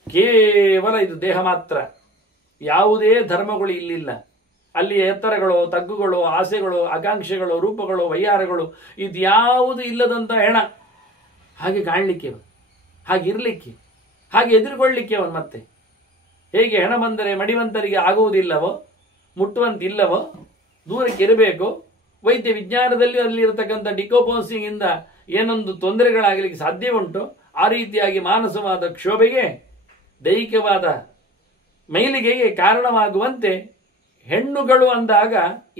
ಕೇವಲ ಇದು ದೇಹ ಮಾತ್ರ. ಯಾವುದೇ ಧರ್ಮಗಳು ಇಲ್ಲಿಲ್ಲ. ಅಲ್ಲಿ ಎತ್ತರಗಳು, ತಗ್ಗುಗಳು, ಆಸೆಗಳು, ಆಕಾಂಕ್ಷೆಗಳು, ರೂಪಗಳು, ವೈಯಾರಗಳು ಇದ್ಯಾವುದು ಇಲ್ಲದಂತ ಹೆಣ. ಹಾಗೆ ಕಾಣಲಿಕ್ಕೆ, ಹಾಗಿರ್ಲಿಕ್ಕೆ, ಹಾಗೆ ಎದುರುಗೊಳ್ಳಿಕ್ಕೆ ಅವನು. ಮತ್ತೆ ಹೇಗೆ ಹೆಣ ಬಂದರೆ ಮಡಿವಂತರಿಗೆ ಆಗುವುದಿಲ್ಲವೋ, ಮುಟ್ಟುವಂತಿಲ್ಲವೋ, ದೂರಕ್ಕೆ ಇರಬೇಕು. ವೈದ್ಯ ವಿಜ್ಞಾನದಲ್ಲಿ ಅಲ್ಲಿರತಕ್ಕಂಥ ಡಿಕೋಪೋಸಿಂಗ್ ಇಂದ ಏನೊಂದು ತೊಂದರೆಗಳಾಗಲಿಕ್ಕೆ ಸಾಧ್ಯ ಉಂಟು, ಆ ರೀತಿಯಾಗಿ ಮಾನಸವಾದ ಕ್ಷೋಭೆಗೆ, ದೈಹಿಕವಾದ ಮೈಲಿಗೆಗೆ ಕಾರಣವಾಗುವಂತೆ ಹೆಣ್ಣುಗಳು ಅಂದಾಗ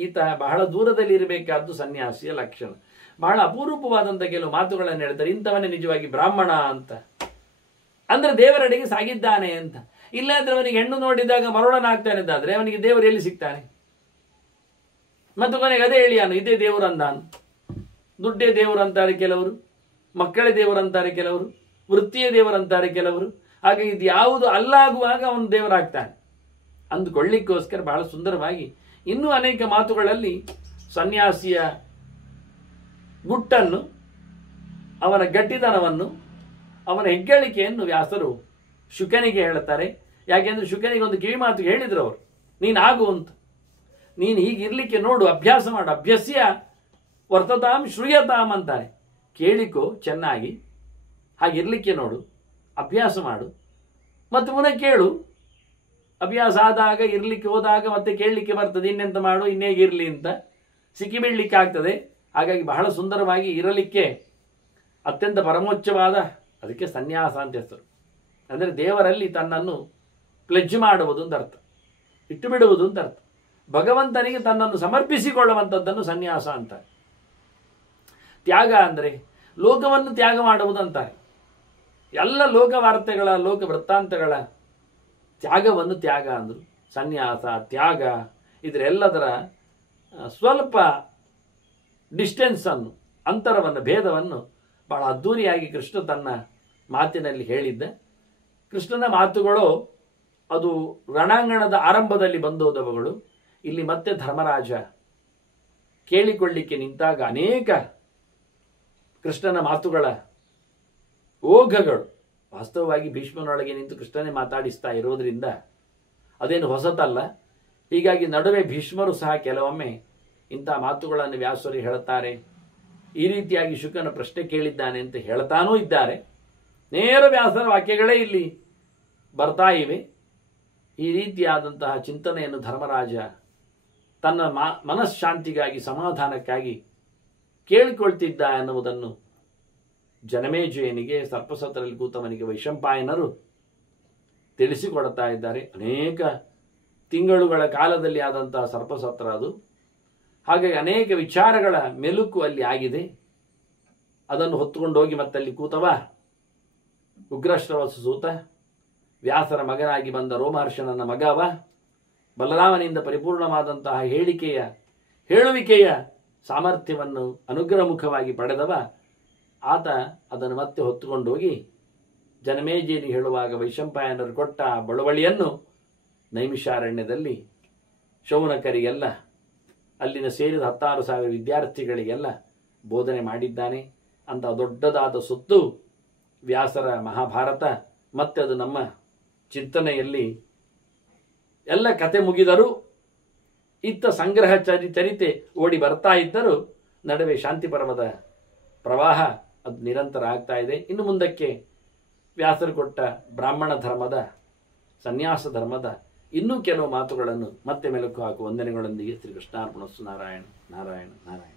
ಈತ ಬಹಳ ದೂರದಲ್ಲಿ ಇರಬೇಕಾದ್ದು ಸನ್ಯಾಸಿಯ ಲಕ್ಷಣ. ಬಹಳ ಅಪರೂಪವಾದಂಥ ಕೆಲವು ಮಾತುಗಳನ್ನು ಹೇಳ್ತಾರೆ. ಇಂಥವನ್ನೇ ನಿಜವಾಗಿ ಬ್ರಾಹ್ಮಣ ಅಂತ, ಅಂದ್ರೆ ದೇವರೆಡೆಗೆ ಸಾಗಿದ್ದಾನೆ ಅಂತ. ಇಲ್ಲಾಂದ್ರೆ ಅವನಿಗೆ ಹೆಣ್ಣು ನೋಡಿದಾಗ ಮರುಳನಾಗ್ತಾನೆ ಅಂತಾದ್ರೆ ಅವನಿಗೆ ದೇವರು ಎಲ್ಲಿ ಸಿಗ್ತಾನೆ? ಮತ್ತು ಕೊನೆಗೆ ಅದೇ ಹೇಳಿಯಾನು, ಇದೇ ದೇವರು ಅಂದಾನು. ದುಡ್ಡೇ ದೇವರು ಅಂತಾರೆ ಕೆಲವರು, ಮಕ್ಕಳೇ ದೇವರು ಅಂತಾರೆ ಕೆಲವರು, ವೃತ್ತಿಯೇ ದೇವರಂತಾರೆ ಕೆಲವರು. ಹಾಗೆ ಇದು ಯಾವುದು ಅಲ್ಲಾಗುವಾಗ ಅವನು ದೇವರಾಗ್ತಾನೆ ಅಂದುಕೊಳ್ಳಿಕ್ಕೋಸ್ಕರ ಬಹಳ ಸುಂದರವಾಗಿ ಇನ್ನೂ ಅನೇಕ ಮಾತುಗಳಲ್ಲಿ ಸನ್ಯಾಸಿಯ ಗುಟ್ಟನ್ನು, ಅವನ ಗಟ್ಟಿತನವನ್ನು, ಅವನ ಹೆಗ್ಗಳಿಕೆಯನ್ನು ವ್ಯಾಸರು ಶುಕನಿಗೆ ಹೇಳುತ್ತಾರೆ. ಯಾಕೆಂದ್ರೆ ಶುಕನಿಗೆ ಒಂದು ಕಿವಿ ಮಾತು ಹೇಳಿದ್ರು ಅವರು, ನೀನಾಗು ಅಂತ, ನೀನು ಹೀಗಿರ್ಲಿಕ್ಕೆ ನೋಡು, ಅಭ್ಯಾಸ ಮಾಡು, ಅಭ್ಯಸ್ಯ ವರ್ತತಾಂ ಶ್ರೂಯತಾಂ ಅಂತಾರೆ. ಕೇಳಿಕೋ ಚೆನ್ನಾಗಿ, ಹಾಗಿರ್ಲಿಕ್ಕೆ ನೋಡು, ಅಭ್ಯಾಸ ಮಾಡು, ಮತ್ತು ಪುನಃ ಕೇಳು. ಅಭ್ಯಾಸ ಆದಾಗ, ಇರ್ಲಿಕ್ಕೆ ಹೋದಾಗ ಮತ್ತೆ ಕೇಳಲಿಕ್ಕೆ ಬರ್ತದೆ, ಇನ್ನೆಂತ ಮಾಡು, ಇನ್ನೇಗಿರ್ಲಿ ಅಂತ ಸಿಕ್ಕಿಬೀಳಲಿಕ್ಕೆ ಆಗ್ತದೆ. ಹಾಗಾಗಿ ಬಹಳ ಸುಂದರವಾಗಿ ಇರಲಿಕ್ಕೆ ಅತ್ಯಂತ ಪರಮೋಚ್ಚವಾದ, ಅದಕ್ಕೆ ಸನ್ಯಾಸ ಅಂತ ಹೆಸರು. ಅಂದರೆ ದೇವರಲ್ಲಿ ತನ್ನನ್ನು ಪ್ಲೆಡ್ಜ್ ಮಾಡುವುದು ಅಂತ ಅರ್ಥ, ಇಟ್ಟು ಬಿಡುವುದು ಅಂತ ಅರ್ಥ. ಭಗವಂತನಿಗೆ ತನ್ನನ್ನು ಸಮರ್ಪಿಸಿಕೊಳ್ಳುವಂಥದ್ದನ್ನು ಸನ್ಯಾಸ ಅಂತಾರೆ. ತ್ಯಾಗ ಅಂದರೆ ಲೋಕವನ್ನು ತ್ಯಾಗ ಮಾಡುವುದು ಅಂತಾರೆ. ಎಲ್ಲ ಲೋಕವಾರ್ತೆಗಳ ಲೋಕ ವೃತ್ತಾಂತಗಳ ತ್ಯಾಗವನ್ನು ತ್ಯಾಗ ಅಂದರು. ಸನ್ಯಾಸ, ತ್ಯಾಗ ಇದರೆಲ್ಲದರ ಸ್ವಲ್ಪ ಡಿಸ್ಟೆನ್ಸನ್ನು, ಅಂತರವನ್ನು, ಭೇದವನ್ನು ಬಹಳ ಅದ್ಧೂರಿಯಾಗಿ ಕೃಷ್ಣ ತನ್ನ ಮಾತಿನಲ್ಲಿ ಹೇಳಿದ್ದ. ಕೃಷ್ಣನ ಮಾತುಗಳು ಅದು ರಣಾಂಗಣದ ಆರಂಭದಲ್ಲಿ ಬಂದೋದವುಗಳು. ಇಲ್ಲಿ ಮತ್ತೆ ಧರ್ಮರಾಜ ಕೇಳಿಕೊಳ್ಳಿಕ್ಕೆ ನಿಂತಾಗ ಅನೇಕ ಕೃಷ್ಣನ ಮಾತುಗಳ ಓಘಗಳು ವಾಸ್ತವವಾಗಿ ಭೀಷ್ಮನೊಳಗೆ ನಿಂತು ಕೃಷ್ಣನೇ ಮಾತಾಡಿಸ್ತಾ ಇರೋದ್ರಿಂದ ಅದೇನು ಹೊಸತಲ್ಲ. ಹೀಗಾಗಿ ನಡುವೆ ಭೀಷ್ಮರು ಸಹ ಕೆಲವೊಮ್ಮೆ ಇಂಥ ಮಾತುಗಳನ್ನು ವ್ಯಾಸರು ಹೇಳುತ್ತಾರೆ. ಈ ರೀತಿಯಾಗಿ ಶುಕನ ಪ್ರಶ್ನೆ ಕೇಳಿದ್ದಾನೆ ಅಂತ ಹೇಳ್ತಾನೂ ಇದ್ದಾರೆ. ನೇರ ವ್ಯಾಸರ ವಾಕ್ಯಗಳೇ ಇಲ್ಲಿ ಬರ್ತಾ ಇವೆ. ಈ ರೀತಿಯಾದಂತಹ ಚಿಂತನೆಯನ್ನು ಧರ್ಮರಾಜ ತನ್ನ ಮನಃಶಾಂತಿಗಾಗಿ, ಸಮಾಧಾನಕ್ಕಾಗಿ ಕೇಳಿಕೊಳ್ತಿದ್ದ ಎನ್ನುವುದನ್ನು ಜನಮೇಜಯನಿಗೆ, ಸರ್ಪಸತ್ರದಲ್ಲಿ ಕೂತವನಿಗೆ ವೈಶಂಪಾಯನರು ತಿಳಿಸಿಕೊಡ್ತಾ ಇದ್ದಾರೆ. ಅನೇಕ ತಿಂಗಳುಗಳ ಕಾಲದಲ್ಲಿ ಆದಂತಹ ಸರ್ಪಸತ್ರ ಅದು. ಹಾಗಾಗಿ ಅನೇಕ ವಿಚಾರಗಳ ಮೆಲುಕು ಅಲ್ಲಿ ಆಗಿದೆ. ಅದನ್ನು ಹೊತ್ತುಕೊಂಡು ಹೋಗಿ ಮತ್ತಲ್ಲಿ ಕೂತವ ಉಗ್ರಶ್ರವಸ ಸೂತ, ವ್ಯಾಸರ ಮಗನಾಗಿ ಬಂದ ರೋಮಹರ್ಷಣನ ಮಗವ, ಬಲರಾಮನಿಂದ ಪರಿಪೂರ್ಣವಾದಂತಹ ಹೇಳುವಿಕೆಯ ಸಾಮರ್ಥ್ಯವನ್ನು ಅನುಗ್ರಹಮುಖವಾಗಿ ಪಡೆದವ ಆತ ಅದನ್ನು ಮತ್ತೆ ಹೊತ್ತುಕೊಂಡು ಹೋಗಿ ಜನಮೇಜಯನಿಗೆ ಹೇಳುವಾಗ ವೈಶಂಪಾಯನರು ಕೊಟ್ಟ ಬಳುವಳಿಯನ್ನು ನೈಮಿಷಾರಣ್ಯದಲ್ಲಿ ಶೌನಕರಿಗೆಲ್ಲ, ಅಲ್ಲಿನ ಸೇರಿದ 16,000 ವಿದ್ಯಾರ್ಥಿಗಳಿಗೆಲ್ಲ ಬೋಧನೆ ಮಾಡಿದ್ದಾನೆ. ಅಂತ ದೊಡ್ಡದಾದ ಸೊತ್ತು ವ್ಯಾಸರ ಮಹಾಭಾರತ. ಮತ್ತೆ ಅದು ನಮ್ಮ ಚಿಂತನೆಯಲ್ಲಿ ಎಲ್ಲ ಕತೆ ಮುಗಿದರೂ ಇತ್ತ ಸಂಗ್ರಹ ಚರಿತೆ ಓಡಿ ಬರ್ತಾ ಇದ್ದರೂ ನಡುವೆ ಶಾಂತಿ ಪರ್ವದ ಪ್ರವಾಹ ಅದು ನಿರಂತರ ಆಗ್ತಾ ಇದೆ. ಇನ್ನು ಮುಂದಕ್ಕೆ ವ್ಯಾಸರು ಕೊಟ್ಟ ಬ್ರಾಹ್ಮಣ ಧರ್ಮದ, ಸನ್ಯಾಸ ಧರ್ಮದ ಇನ್ನೂ ಕೆಲವು ಮಾತುಗಳನ್ನು ಮತ್ತೆ ಮೆಲುಕು ಹಾಕುವ ವಂದನೆಗಳೊಂದಿಗೆ ಶ್ರೀಕೃಷ್ಣಾರ್ಪಣಸ್ತು. ನಾರಾಯಣ ನಾರಾಯಣ ನಾರಾಯಣ.